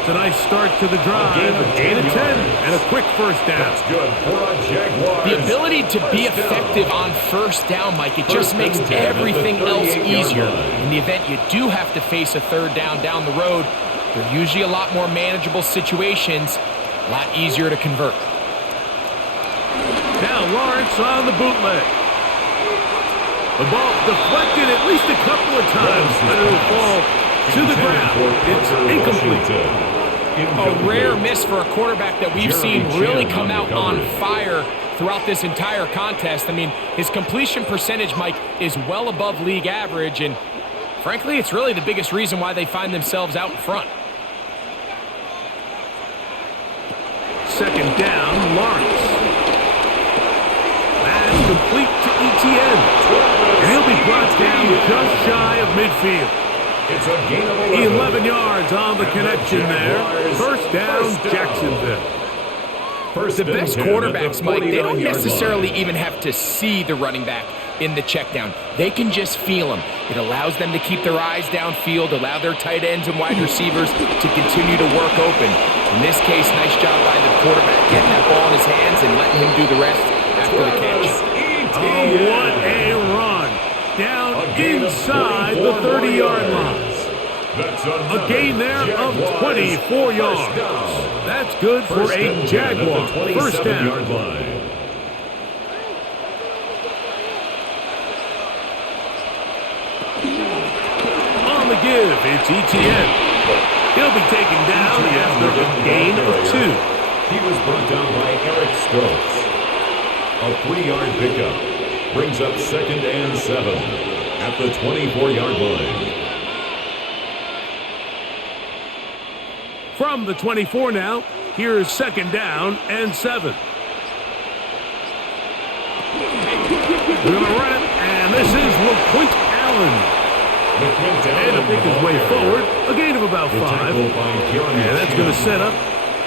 It's a nice start to the drive. Gain of 10 and a quick first down. That's good for a Jaguars. The ability to be effective on first down, Mike, it just makes everything else easier. In the event you do have to face a third down the road, they're usually a lot more manageable situations, a lot easier to convert. Now Lawrence on the bootleg. The ball deflected at least a couple of times, but it'll fall to the ground. It's incomplete. A rare miss for a quarterback that we've seen really come out on fire throughout this entire contest. I mean, his completion percentage, Mike, is well above league average, and frankly, it's really the biggest reason why they find themselves out in front. Second down, Lawrence. That's complete to ETN. And he'll be brought down just shy of midfield. It's a gain of 11 yards on the connection there. First down, Jacksonville. The best quarterbacks, Mike, they don't necessarily even have to see the running back in the check down. They can just feel him. It allows them to keep their eyes downfield, allow their tight ends and wide receivers to continue to work open. In this case, nice job by the quarterback getting that ball in his hands and letting him do the rest after the catch. Oh, what a run. Down inside the 30-yard line. A gain there of 24 yards. That's good for a Jaguar first down. On the give, it's ETN. He'll be taken down after a gain of 2. He was brought down by Eric Stokes. A 3-yard pickup brings up second and 7 at the 24-yard line. From the 24 now, here's second down and 7. They're going to run it, and this is LaQuint Allen. And to pick his way forward, a gain of about 5. And that's going to set up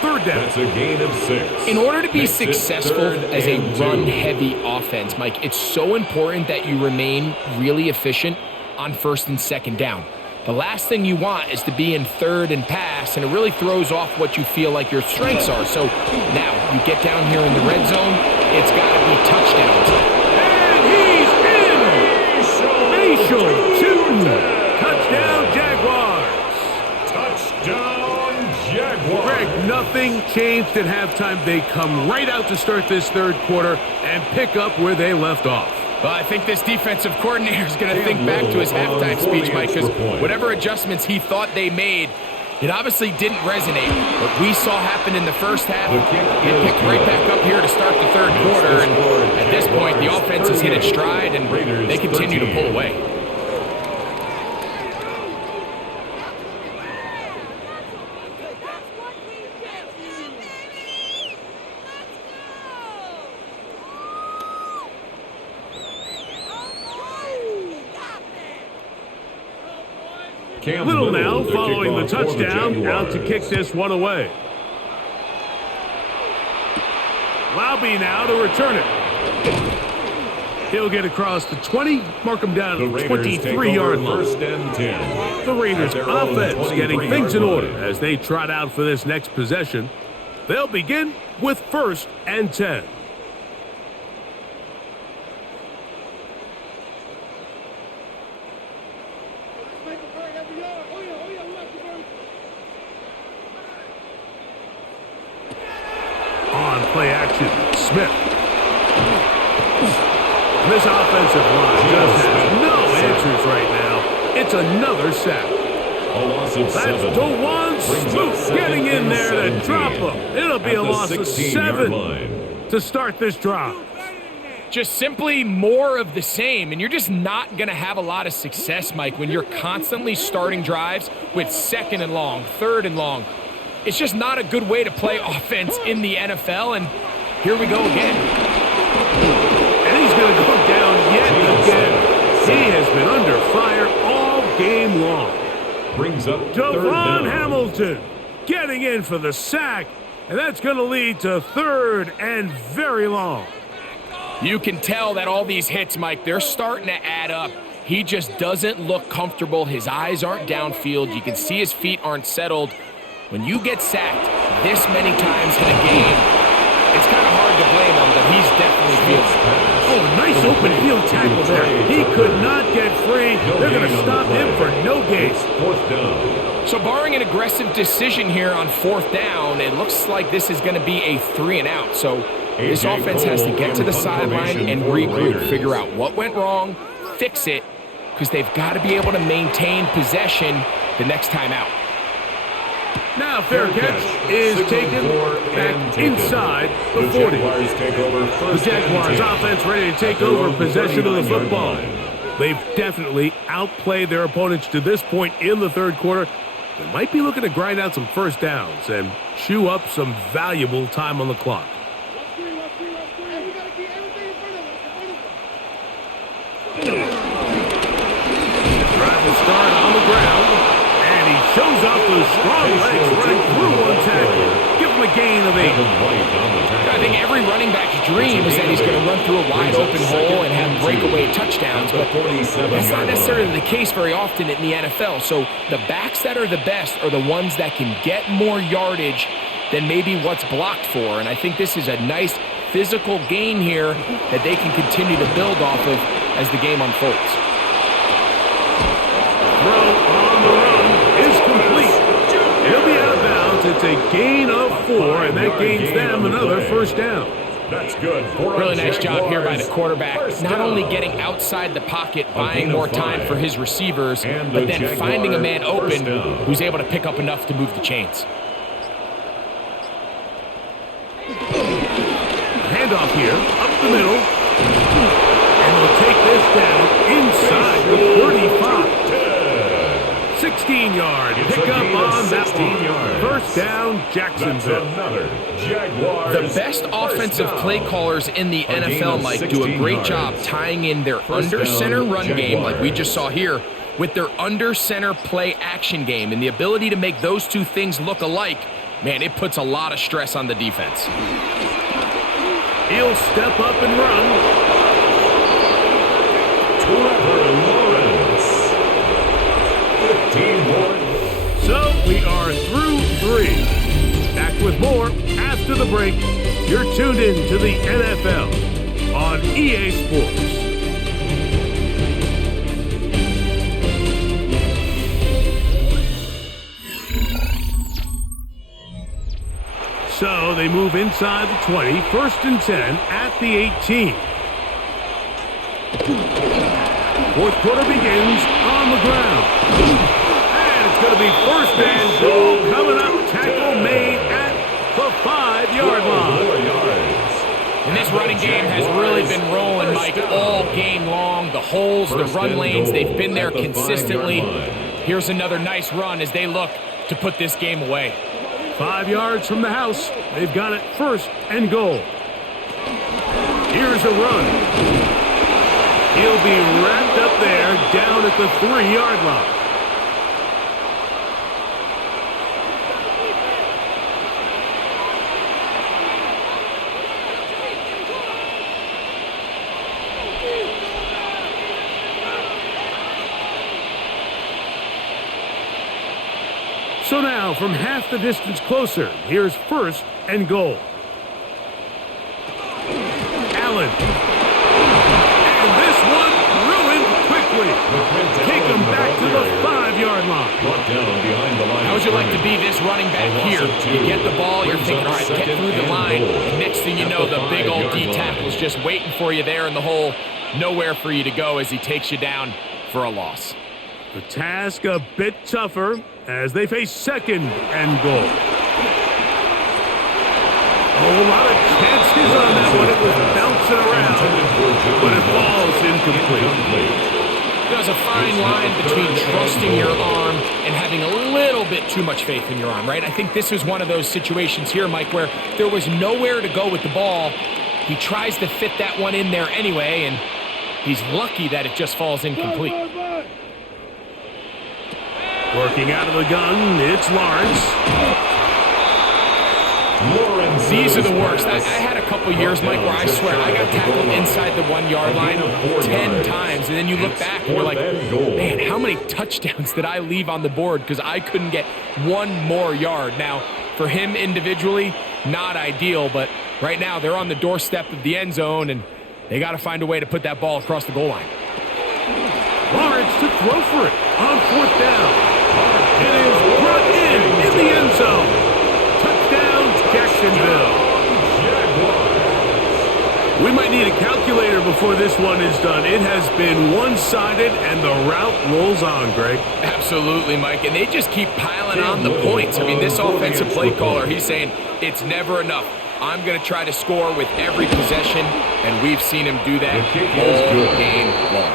third down. That's a gain of 6. In order to be successful as a run-heavy offense, Mike, it's so important that you remain really efficient on first and second down. The last thing you want is to be in third and pass, and it really throws off what you feel like your strengths are. So now you get down here in the red zone, it's got to be touchdowns. And he's in! Facial 2. Touchdown, Jaguars. Touchdown, Jaguars. Greg, nothing changed at halftime. They come right out to start this third quarter and pick up where they left off. Well, I think this defensive coordinator is going to think back to his halftime speech, Mike, because whatever adjustments he thought they made, it obviously didn't resonate. What we saw happen in the first half, it picked right back up here to start the third quarter, and at this point, the offense has hit its stride, and they continue to pull away. Little now following the touchdown, out to kick this one away. Laube now to return it. He'll get across the 20, mark him down The at the Raiders take 23-yard over line. first and 10. The Raiders At their own offense getting 23-yard things in order line. as they trot out for this next possession. They'll begin with first and 10. On play action, Smith. And this offensive line just has no answers right now. It's another sack. A loss of That's 7. DeJuan Brings up Smoot getting in there to 17. drop him. It'll be At a the loss of 16-yard 7 line. to start this drive. Just simply more of the same, and you're just not going to have a lot of success, Mike, when you're constantly starting drives with second and long, third and long. It's just not a good way to play offense in the NFL, and here we go again. And he's going to go down yet again. He has been under fire all game long. Brings up third DeVon down. Hamilton getting in for the sack, and that's going to lead to third and very long. You can tell that all these hits, Mike, they're starting to add up. He just doesn't look comfortable. His eyes aren't downfield. You can see his feet aren't settled. When you get sacked this many times in a game, it's kind of hard to blame him, but he's definitely feeling it. Oh, nice open field tackle there. He could not get free. They're going to stop him for no gain. Fourth down. So barring an aggressive decision here on fourth down, it looks like this is going to be a 3-and-out. So this A.J. offense has to Cole get to the in punt sideline formation and for regroup, Raiders. figure out what went wrong, fix it, because they've got to be able to maintain possession the next time out. Now fair catch is Signal taken for back and taken. inside the The 40. Jaguars take over The first and Jaguars 10. offense ready to take At their over own possession of the 39-yard football. line. They've definitely outplayed their opponents to this point in the third quarter. They might be looking to grind out some first downs and chew up some valuable time on the clock. Drive will start on the ground, and he shows off those strong legs running through one tackle. Give him a gain of 8. Evan White on the tackle. I think every running back's dream is that he's going to run through a wide open hole and have breakaway touchdowns, but that's not necessarily the case very often in the NFL. So the backs that are the best are the ones that can get more yardage than maybe what's blocked for. And I think this is a nice physical gain here that they can continue to build off of as the game unfolds. Throw on the run is complete. He'll be out of bounds. It's a gain of 4, and that gains them another first down. That's good. For Really our nice job here by the Jaguars. quarterback, First not down. only getting outside the pocket, buying gain of more time 5. for his receivers, And but the then Jaguar finding a man first open down. who's able to pick up enough to move the chains. Handoff here, up the middle. And they'll take this down inside the 35. 16-yard It's a pickup gain of on that 16 one. yards. First down, That's Jacksonville. another Jaguars. The best first offensive down. play callers in the A gain NFL, of Mike, do a 16 great job yards. tying in their First under center down, run game, like we Jaguars. just saw here, with their under center play action game. And the ability to make those two things look alike, man, it puts a lot of stress on the defense. He'll step up and run. Trevor Lawrence. 15 more. So we are through 3. Back with more after the break. You're tuned in to the NFL on EA Sports. So they move inside the 20, first and 10 at the 18. Fourth quarter begins on the ground. And it's going to be first and goal coming up. Tackle made at the 5-yard line. 4 yards. And this running game has really been rolling, Mike, all game long. The holes, the First run and lanes, goal they've been there at the 5-yard consistently. line. Here's another nice run as they look to put this game away. 5 yards from the house. They've got it first and goal. Here's a run. He'll be wrapped up there down at the 3-yard line. So now, from half the distance closer, here's first and goal. Allen. And this one ruined quickly. Take him back to the 5-yard line. Brought down behind the line. How would you like to be this running back here? You get the ball, you're thinking, all right, get through the line. And next thing you know, the big old D tackle's just waiting for you there in the hole. Nowhere for you to go as he takes you down for a loss. The task a bit tougher as they face second and goal. Oh, a lot of chances on that one. It was bouncing around, but it falls incomplete. There's a fine line between trusting your arm and having a little bit too much faith in your arm, right? I think this is one of those situations here, Mike, where there was nowhere to go with the ball. He tries to fit that one in there anyway, and he's lucky that it just falls incomplete. Working out of the gun, it's Lawrence. These are the worst. I had a couple years, Mike, where I swear I got tackled inside the 1-yard line 10 times, and then you look back and you're like, man, how many touchdowns did I leave on the board because I couldn't get one more yard? Now, for him individually, not ideal, but right now they're on the doorstep of the end zone, and they got to find a way to put that ball across the goal line. Lawrence to throw for it on 4th down. It is brought in the end zone. Touchdown, Jacksonville. We might need a calculator before this one is done. It has been one-sided, and the route rolls on, Greg. Absolutely, Mike, and they just keep piling on the points. I mean, this offensive play caller, he's saying it's never enough. I'm going to try to score with every possession, and we've seen him do that all game long.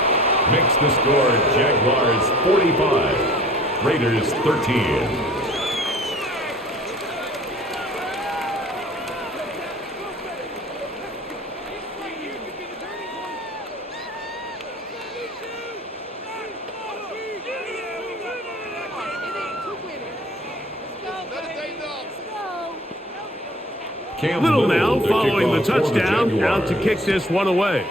Makes the score Jaguars 45, Raiders 13. Little now following the touchdown, out to kick this one away.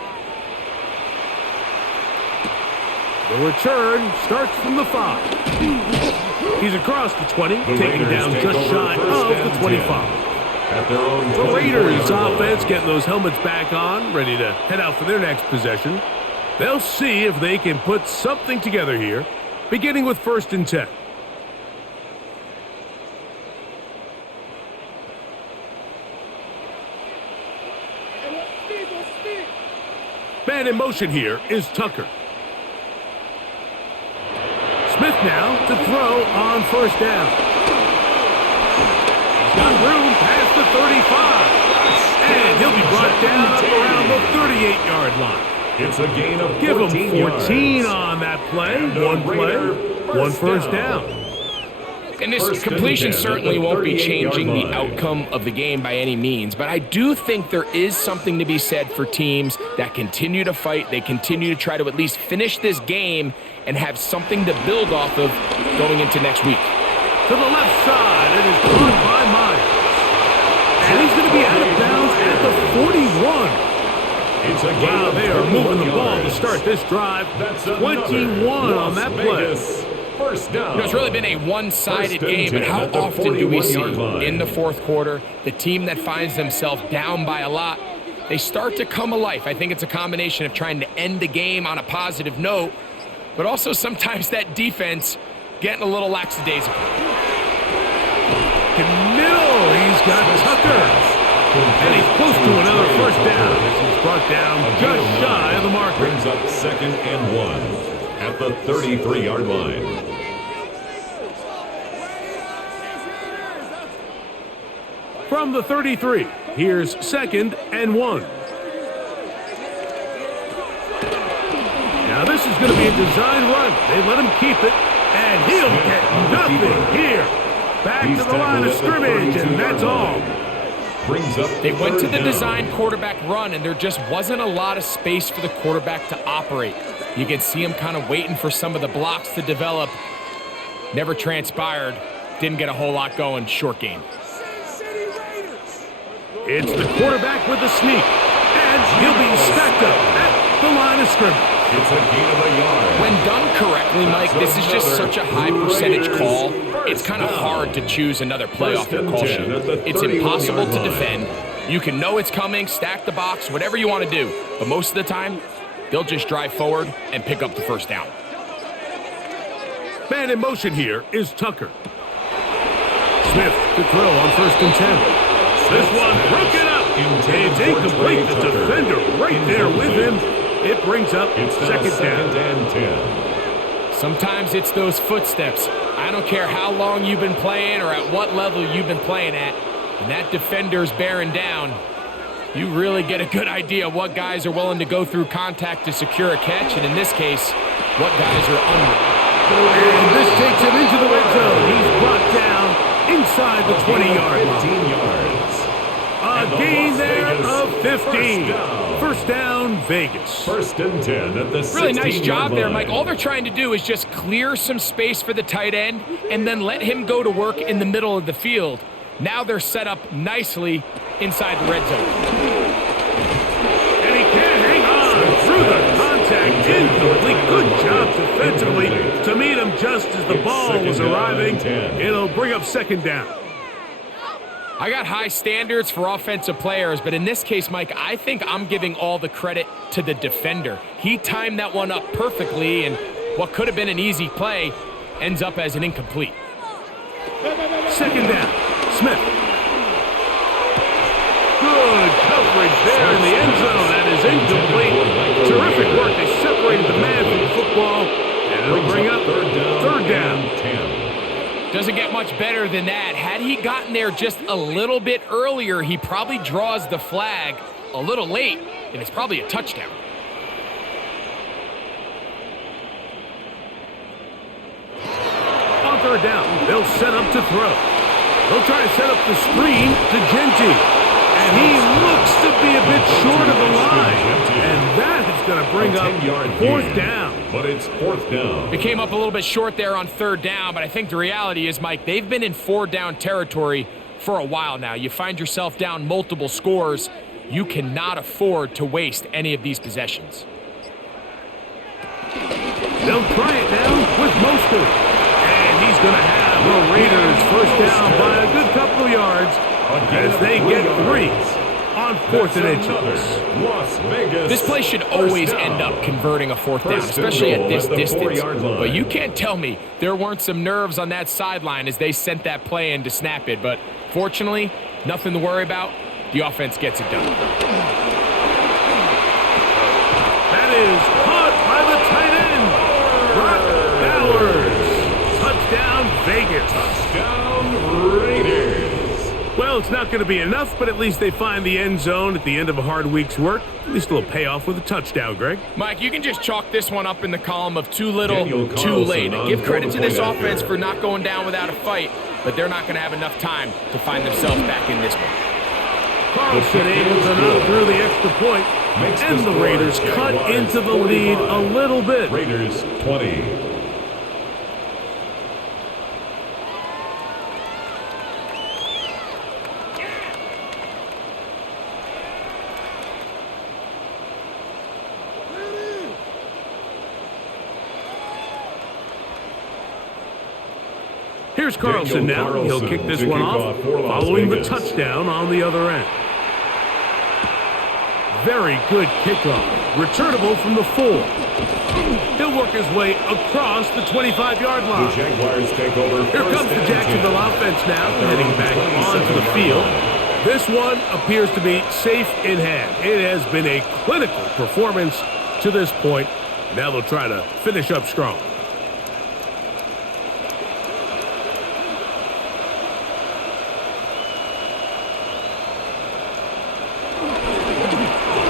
The return starts from the 5. He's across the 20, taking down just shy of the 25. The Raiders offense getting those helmets back on, ready to head out for their next possession. They'll see if they can put something together here, beginning with 1st and 10. Man in motion here is Tucker. Smith now to throw on 1st down. He's got room past the 35. And he'll be brought down up around the 38-yard line. It's a gain of 14 Give him 14 yards. On that play. One play, one first down. And this completion certainly won't be changing the outcome of the game by any means, but I do think there is something to be said for teams that continue to fight. They continue to try to at least finish this game and have something to build off of going into next week. To the left side, it is caught by Myers. And he's going to be out of bounds at the 41. It's a Wow, they are moving the ball to start this drive. 21 on that play. First down. You know, it's really been a one-sided game, but how often do we see in the 4th quarter the team that finds themselves down by a lot, they start to come alive? I think it's a combination of trying to end the game on a positive note, but also sometimes that defense getting a little lackadaisical. In middle, he's got Tucker. And he's close to another first down. This is brought down just shy of the marker. Brings up 2nd and 1 at the 33-yard line. From the 33, here's 2nd and 1. Now this is going to be a design run. They let him keep it, and he'll get nothing here. Back to the line of scrimmage, and that's all. They went to the design quarterback run, and there just wasn't a lot of space for the quarterback to operate. You can see him kind of waiting for some of the blocks to develop. Never transpired. Didn't get a whole lot going. Short game. It's the quarterback with the sneak, and he'll be stacked up at the line of scrimmage. It's a gain of a yard. When done correctly, Mike, this is just such a high percentage call. It's kind of hard to choose another play off their call sheet. It's impossible to defend. You can know it's coming, stack the box, whatever you want to do. But most of the time, they'll just drive forward and pick up the first down. Man in motion here is Tucker. Smith to throw on 1st and 10. This one broken up. It's incomplete. The defender right there with him. It brings up second down. And 10. Sometimes it's those footsteps. I don't care how long you've been playing or at what level you've been playing at. When that defender's bearing down, you really get a good idea what guys are willing to go through contact to secure a catch, and in this case, what guys are unwilling. And this takes him into the red zone. He's brought down inside the 20-yard line. 15 yards. A gain there of 15. First down, Vegas. 1st and 10 at the 16-yard Really nice job there, line. Mike. All they're trying to do is just clear some space for the tight end and then let him go to work in the middle of the field. Now they're set up nicely inside the red zone. And he can't hang on through the contact. Incomplete. Good job defensively to meet him just as the ball was arriving. It'll bring up second down. I got high standards for offensive players, but in this case, Mike, I think I'm giving all the credit to the defender. He timed that one up perfectly, and what could have been an easy play ends up as an incomplete. Second down, Smith. Good coverage there in the end zone. That is incomplete. Terrific work. They separated the man from the football, and it'll bring up third down. 10. Doesn't get much better than that. Had he gotten there just a little bit earlier, he probably draws the flag a little late, and it's probably a touchdown. On third down, they'll set up to throw. They'll try to set up the screen to Genty. And he looks to be a bit short of the line. And that is going to bring up 4th down. But it's 4th down. It came up a little bit short there on 3rd down, but I think the reality is, Mike, they've been in 4-down territory for a while now. You find yourself down multiple scores. You cannot afford to waste any of these possessions. They'll try it now with Mostert. And he's going to have the Raiders first down by a good couple of yards as they get 3 on 4th and inches. Las Vegas. This play should always end up converting a 4th down, especially at this distance. But you can't tell me there weren't some nerves on that sideline as they sent that play in to snap it. But fortunately, nothing to worry about. The offense gets it done. That is caught by the tight end. Brock Bowers. Touchdown, Vegas. Touchdown, Raiders. Well, it's not going to be enough, but at least they find the end zone at the end of a hard week's work. At least a little payoff with a touchdown, Greg. Mike, you can just chalk this one up in the column of too little, too late. Give credit to this offense for not going down without a fight, but they're not going to have enough time to find themselves back in this one. Carlson able to knock through the extra point, and the Raiders cut into the lead a little bit. Raiders 20. Here's Carlson now. He'll kick this one off, following the touchdown on the other end. Very good kickoff. Returnable from the 4. He'll work his way across the 25-yard line. The Jaguars take over. Here comes the Jacksonville offense now, heading back onto the field. This one appears to be safe in hand. It has been a clinical performance to this point. Now they'll try to finish up strong.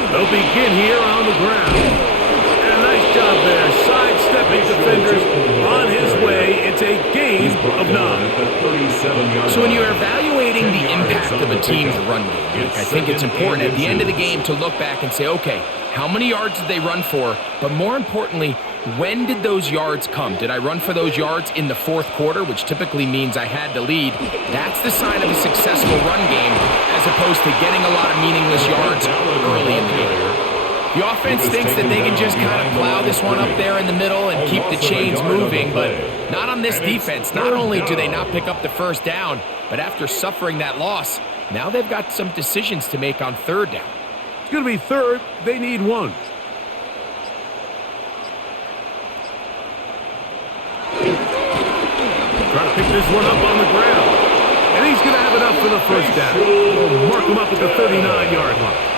They'll begin here on the ground. And a nice job there, sidestepping defenders on his way. It's a gain of 9. So when you're evaluating the impact of a team's run game, I think it's important at the end of the game to look back and say, okay, how many yards did they run for? But more importantly, when did those yards come? Did I run for those yards in the 4th quarter, which typically means I had to lead? That's the sign of a successful run game, as opposed to getting a lot of meaningless yards early in the game. The offense thinks that they can just kind of plow this one up there in the middle and keep the chains moving, but not on this defense. Not only do they not pick up the first down, but after suffering that loss, now they've got some decisions to make on third down. It's going to be third. They need one. Trying to pick this one up on the ground. And he's going to have it up for the first down. We'll mark him up at the 39-yard line.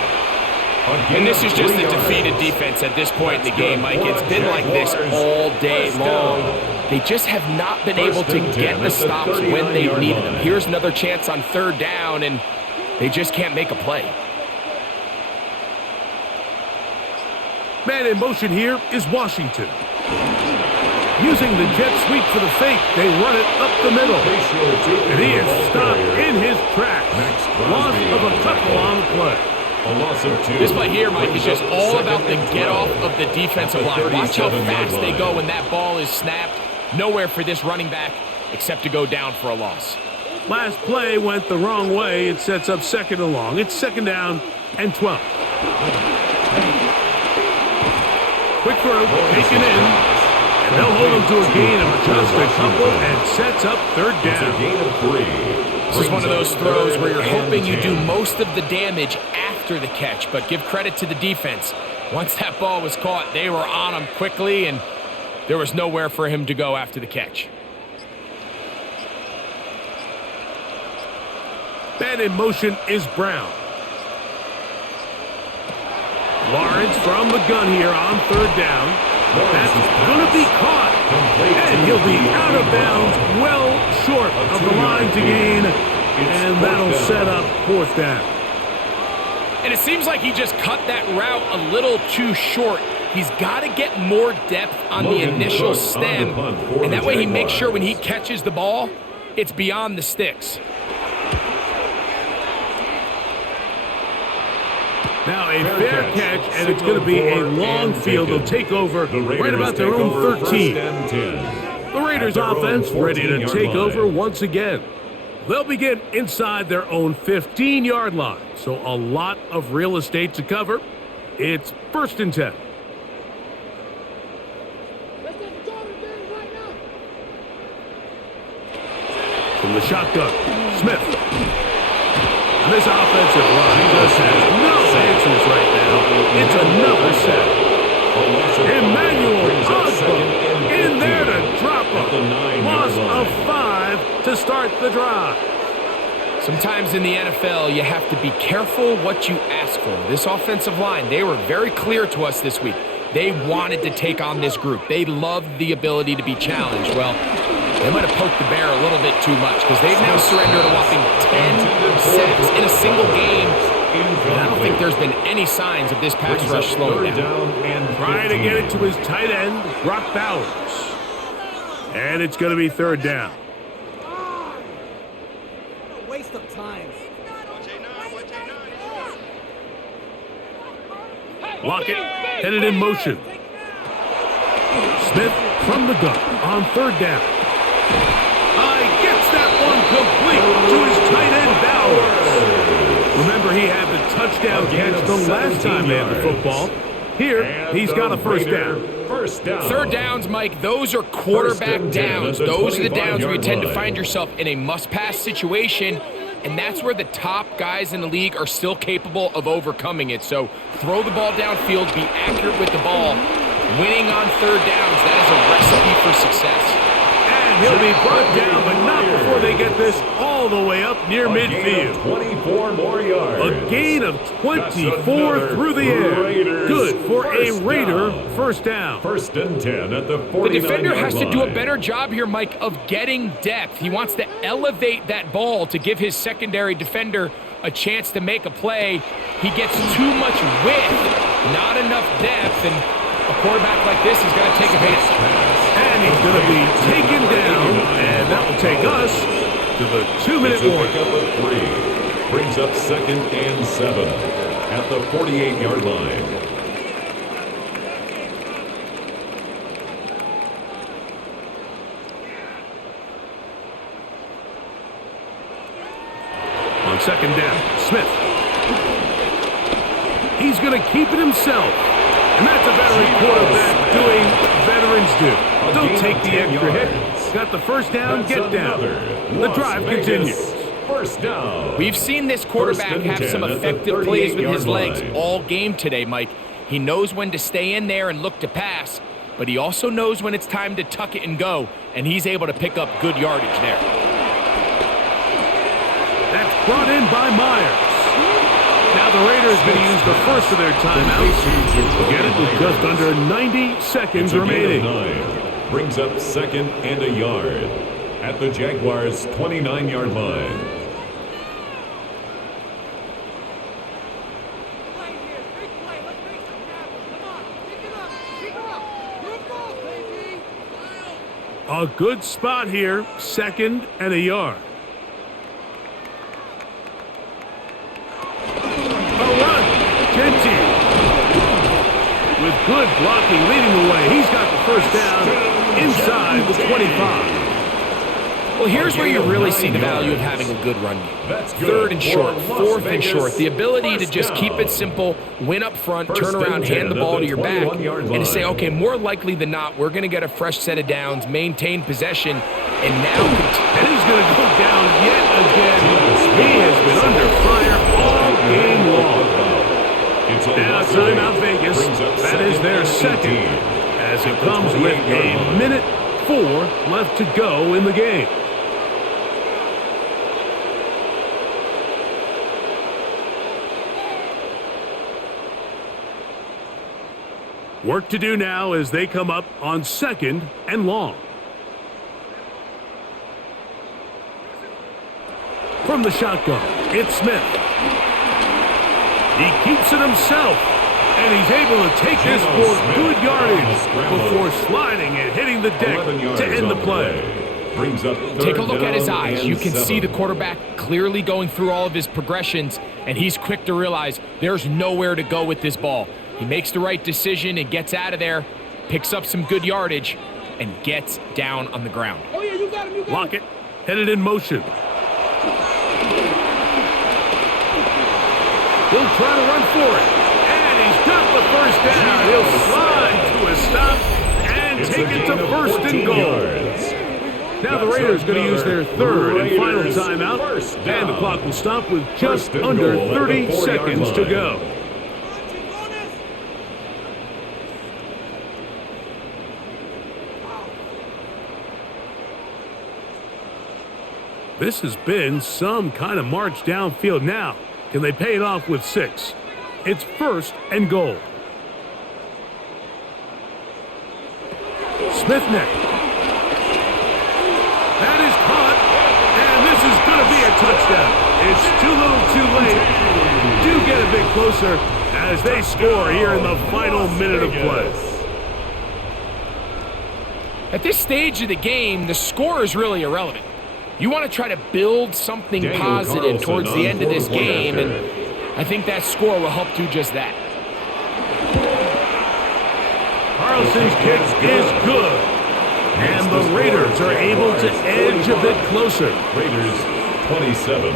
And this is just a defeated defense at this point in the game, Mike. It's been like this all day long. They just have not been able to get the stops when they've needed them. Here's another chance on third down, and they just can't make a play. Man in motion here is Washington. Using the jet sweep for the fake, they run it up the middle. And he is stopped in his tracks. Loss of a couple on the play. A loss of 2. This play here, Mike, is just all about the get-off of the defensive line. Watch how fast they go when that ball is snapped. Nowhere for this running back except to go down for a loss. Last play went the wrong way. It sets up second and long. It's second down and 12. Quick throw, taken in. And they'll hold him to a gain of just a couple and sets up third down. A gain of 3. This is one of those throws where you're hoping you do most of the damage after the catch, but give credit to the defense. Once that ball was caught, they were on him quickly, and there was nowhere for him to go after the catch. Man in motion is Brown. Lawrence from the gun here on third down. That's going to be caught. And he'll be out of bounds, well short of the line to gain. And that'll set up fourth down. And it seems like he just cut that route a little too short. He's got to get more depth on the initial stem. And that way he makes sure when he catches the ball, it's beyond the sticks. Now a fair catch, and it's going to be a long field. They'll take over right about their own 13. The Raiders offense ready to take over once again. They'll begin inside their own 15-yard line. So a lot of real estate to cover. It's first and 10. From the shotgun, Smith. And this offensive line just has no answers right now. It's another set. Emmanuel Osborne in there to drop him. Loss of 5 to start the drive. Sometimes in the NFL, you have to be careful what you ask for. This offensive line, they were very clear to us this week. They wanted to take on this group. They loved the ability to be challenged. Well, they might have poked the bear a little bit too much because they've now surrendered a whopping 10 sacks in a single game. And I don't think there's been any signs of this pass rush slowing down. Trying to get it to his tight end, Brock Bowers. And it's going to be third down. Waste of time. Lockett headed in motion. Smith from the gun on third down. Gets that one complete to his tight end, Bowers. Remember, he had the touchdown catch the last time they had the football. Here, he's got a first down. Third downs, Mike, those are quarterback downs. Those are the downs where you tend to find yourself in a must-pass situation, and that's where the top guys in the league are still capable of overcoming it. So throw the ball downfield, be accurate with the ball. Winning on third downs, that is a recipe for success. And he'll be brought down, but not before they get this all the way up near midfield. 24 more yards. A gain of 24 through the air. Good for a Raider first down. First and 10 at the 49-yard The defender has to do a line. better job here, Mike, of getting depth. He wants to elevate that ball to give his secondary defender a chance to make a play. He gets too much width, not enough depth, and a quarterback like this is going to take advantage. And he's going to be taken down, and that will take us to the 2-minute warning. Pickup of 3. Brings up second and 7 at the 48-yard line. On second down, Smith. He's going to keep it himself. And that's a veteran quarterback doing what veterans do. Don't take the extra hit. Got the first down, get down. The drive continues. First down. We've seen this quarterback have some effective plays with his legs all game today, Mike. He knows when to stay in there and look to pass, but he also knows when it's time to tuck it and go, and he's able to pick up good yardage there. That's brought in by Myers. Now the Raiders going to use the first of their timeouts. Get it with just under 90 seconds remaining. Brings up second and a yard at the Jaguars' 29-yard line. A good spot here, second and a yard. With good blocking leading the way, he's got the first down inside the 25. Well, here's where you really see the value of having a good run game. Third and short, fourth and short. The ability to just keep it simple, win up front, turn around, hand the ball to your back, and to say, okay, more likely than not, we're going to get a fresh set of downs, maintain possession, and now... And he's going to go down yet again. He has been under fire all game long. Now timeout Vegas. That is their second, as it comes with a minute 4 left to go in the game. Work to do now as they come up on second and long. From the shotgun, it's Smith. He keeps it himself, and he's able to take this for good yardage before sliding and hitting the deck to end the play. Take a look at his eyes. You can see the quarterback clearly going through all of his progressions, and he's quick to realize there's nowhere to go with this ball. He makes the right decision and gets out of there, picks up some good yardage, and gets down on the ground. Oh, yeah, you got him, Lockett headed in motion. He'll try to run for it, and he's got the first down. He'll slide to a stop and take it to first and goal. Now the Raiders going to use their third and final timeout, and the clock will stop with just under 30 seconds to go. This has been some kind of march downfield now. Can they pay it off with 6? It's first and goal. Smith next. That is caught, and this is going to be a touchdown. It's too little too late. Do get a bit closer as they score here in the final minute of play. At this stage of the game, the score is really irrelevant. You want to try to build something positive towards the end of this game, and I think that score will help do just that. Carlson's kick is good, and the Raiders are able to edge a bit closer. Raiders 27.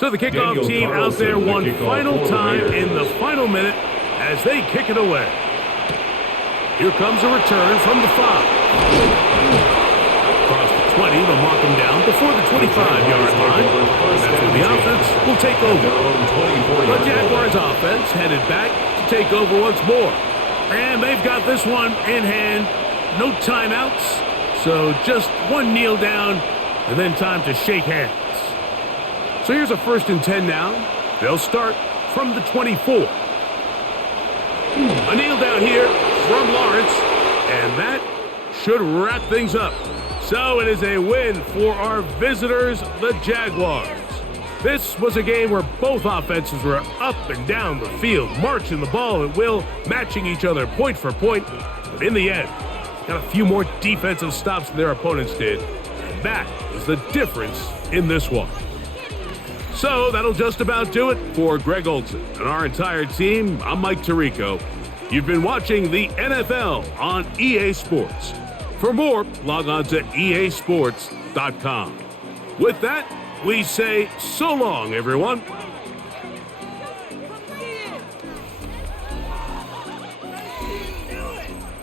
So the kickoff team out there one final time in the final minute as they kick it away. Here comes a return from the 5. Across the 20, they'll mark him down before the 25-yard line. That's where the offense will take over. The Jaguars offense headed back to take over once more. And they've got this one in hand. No timeouts. So just one kneel down and then time to shake hands. So here's a 1st and 10 now. They'll start from the 24. A kneel down here from Lawrence, and that should wrap things up. So it is a win for our visitors, the Jaguars. This was a game where both offenses were up and down the field, marching the ball at will, matching each other point for point. But in the end, got a few more defensive stops than their opponents did. And that was the difference in this one. So that'll just about do it for Greg Olson and our entire team. I'm Mike Tirico. You've been watching the NFL on EA Sports. For more, log on to easports.com. With that, we say so long, everyone.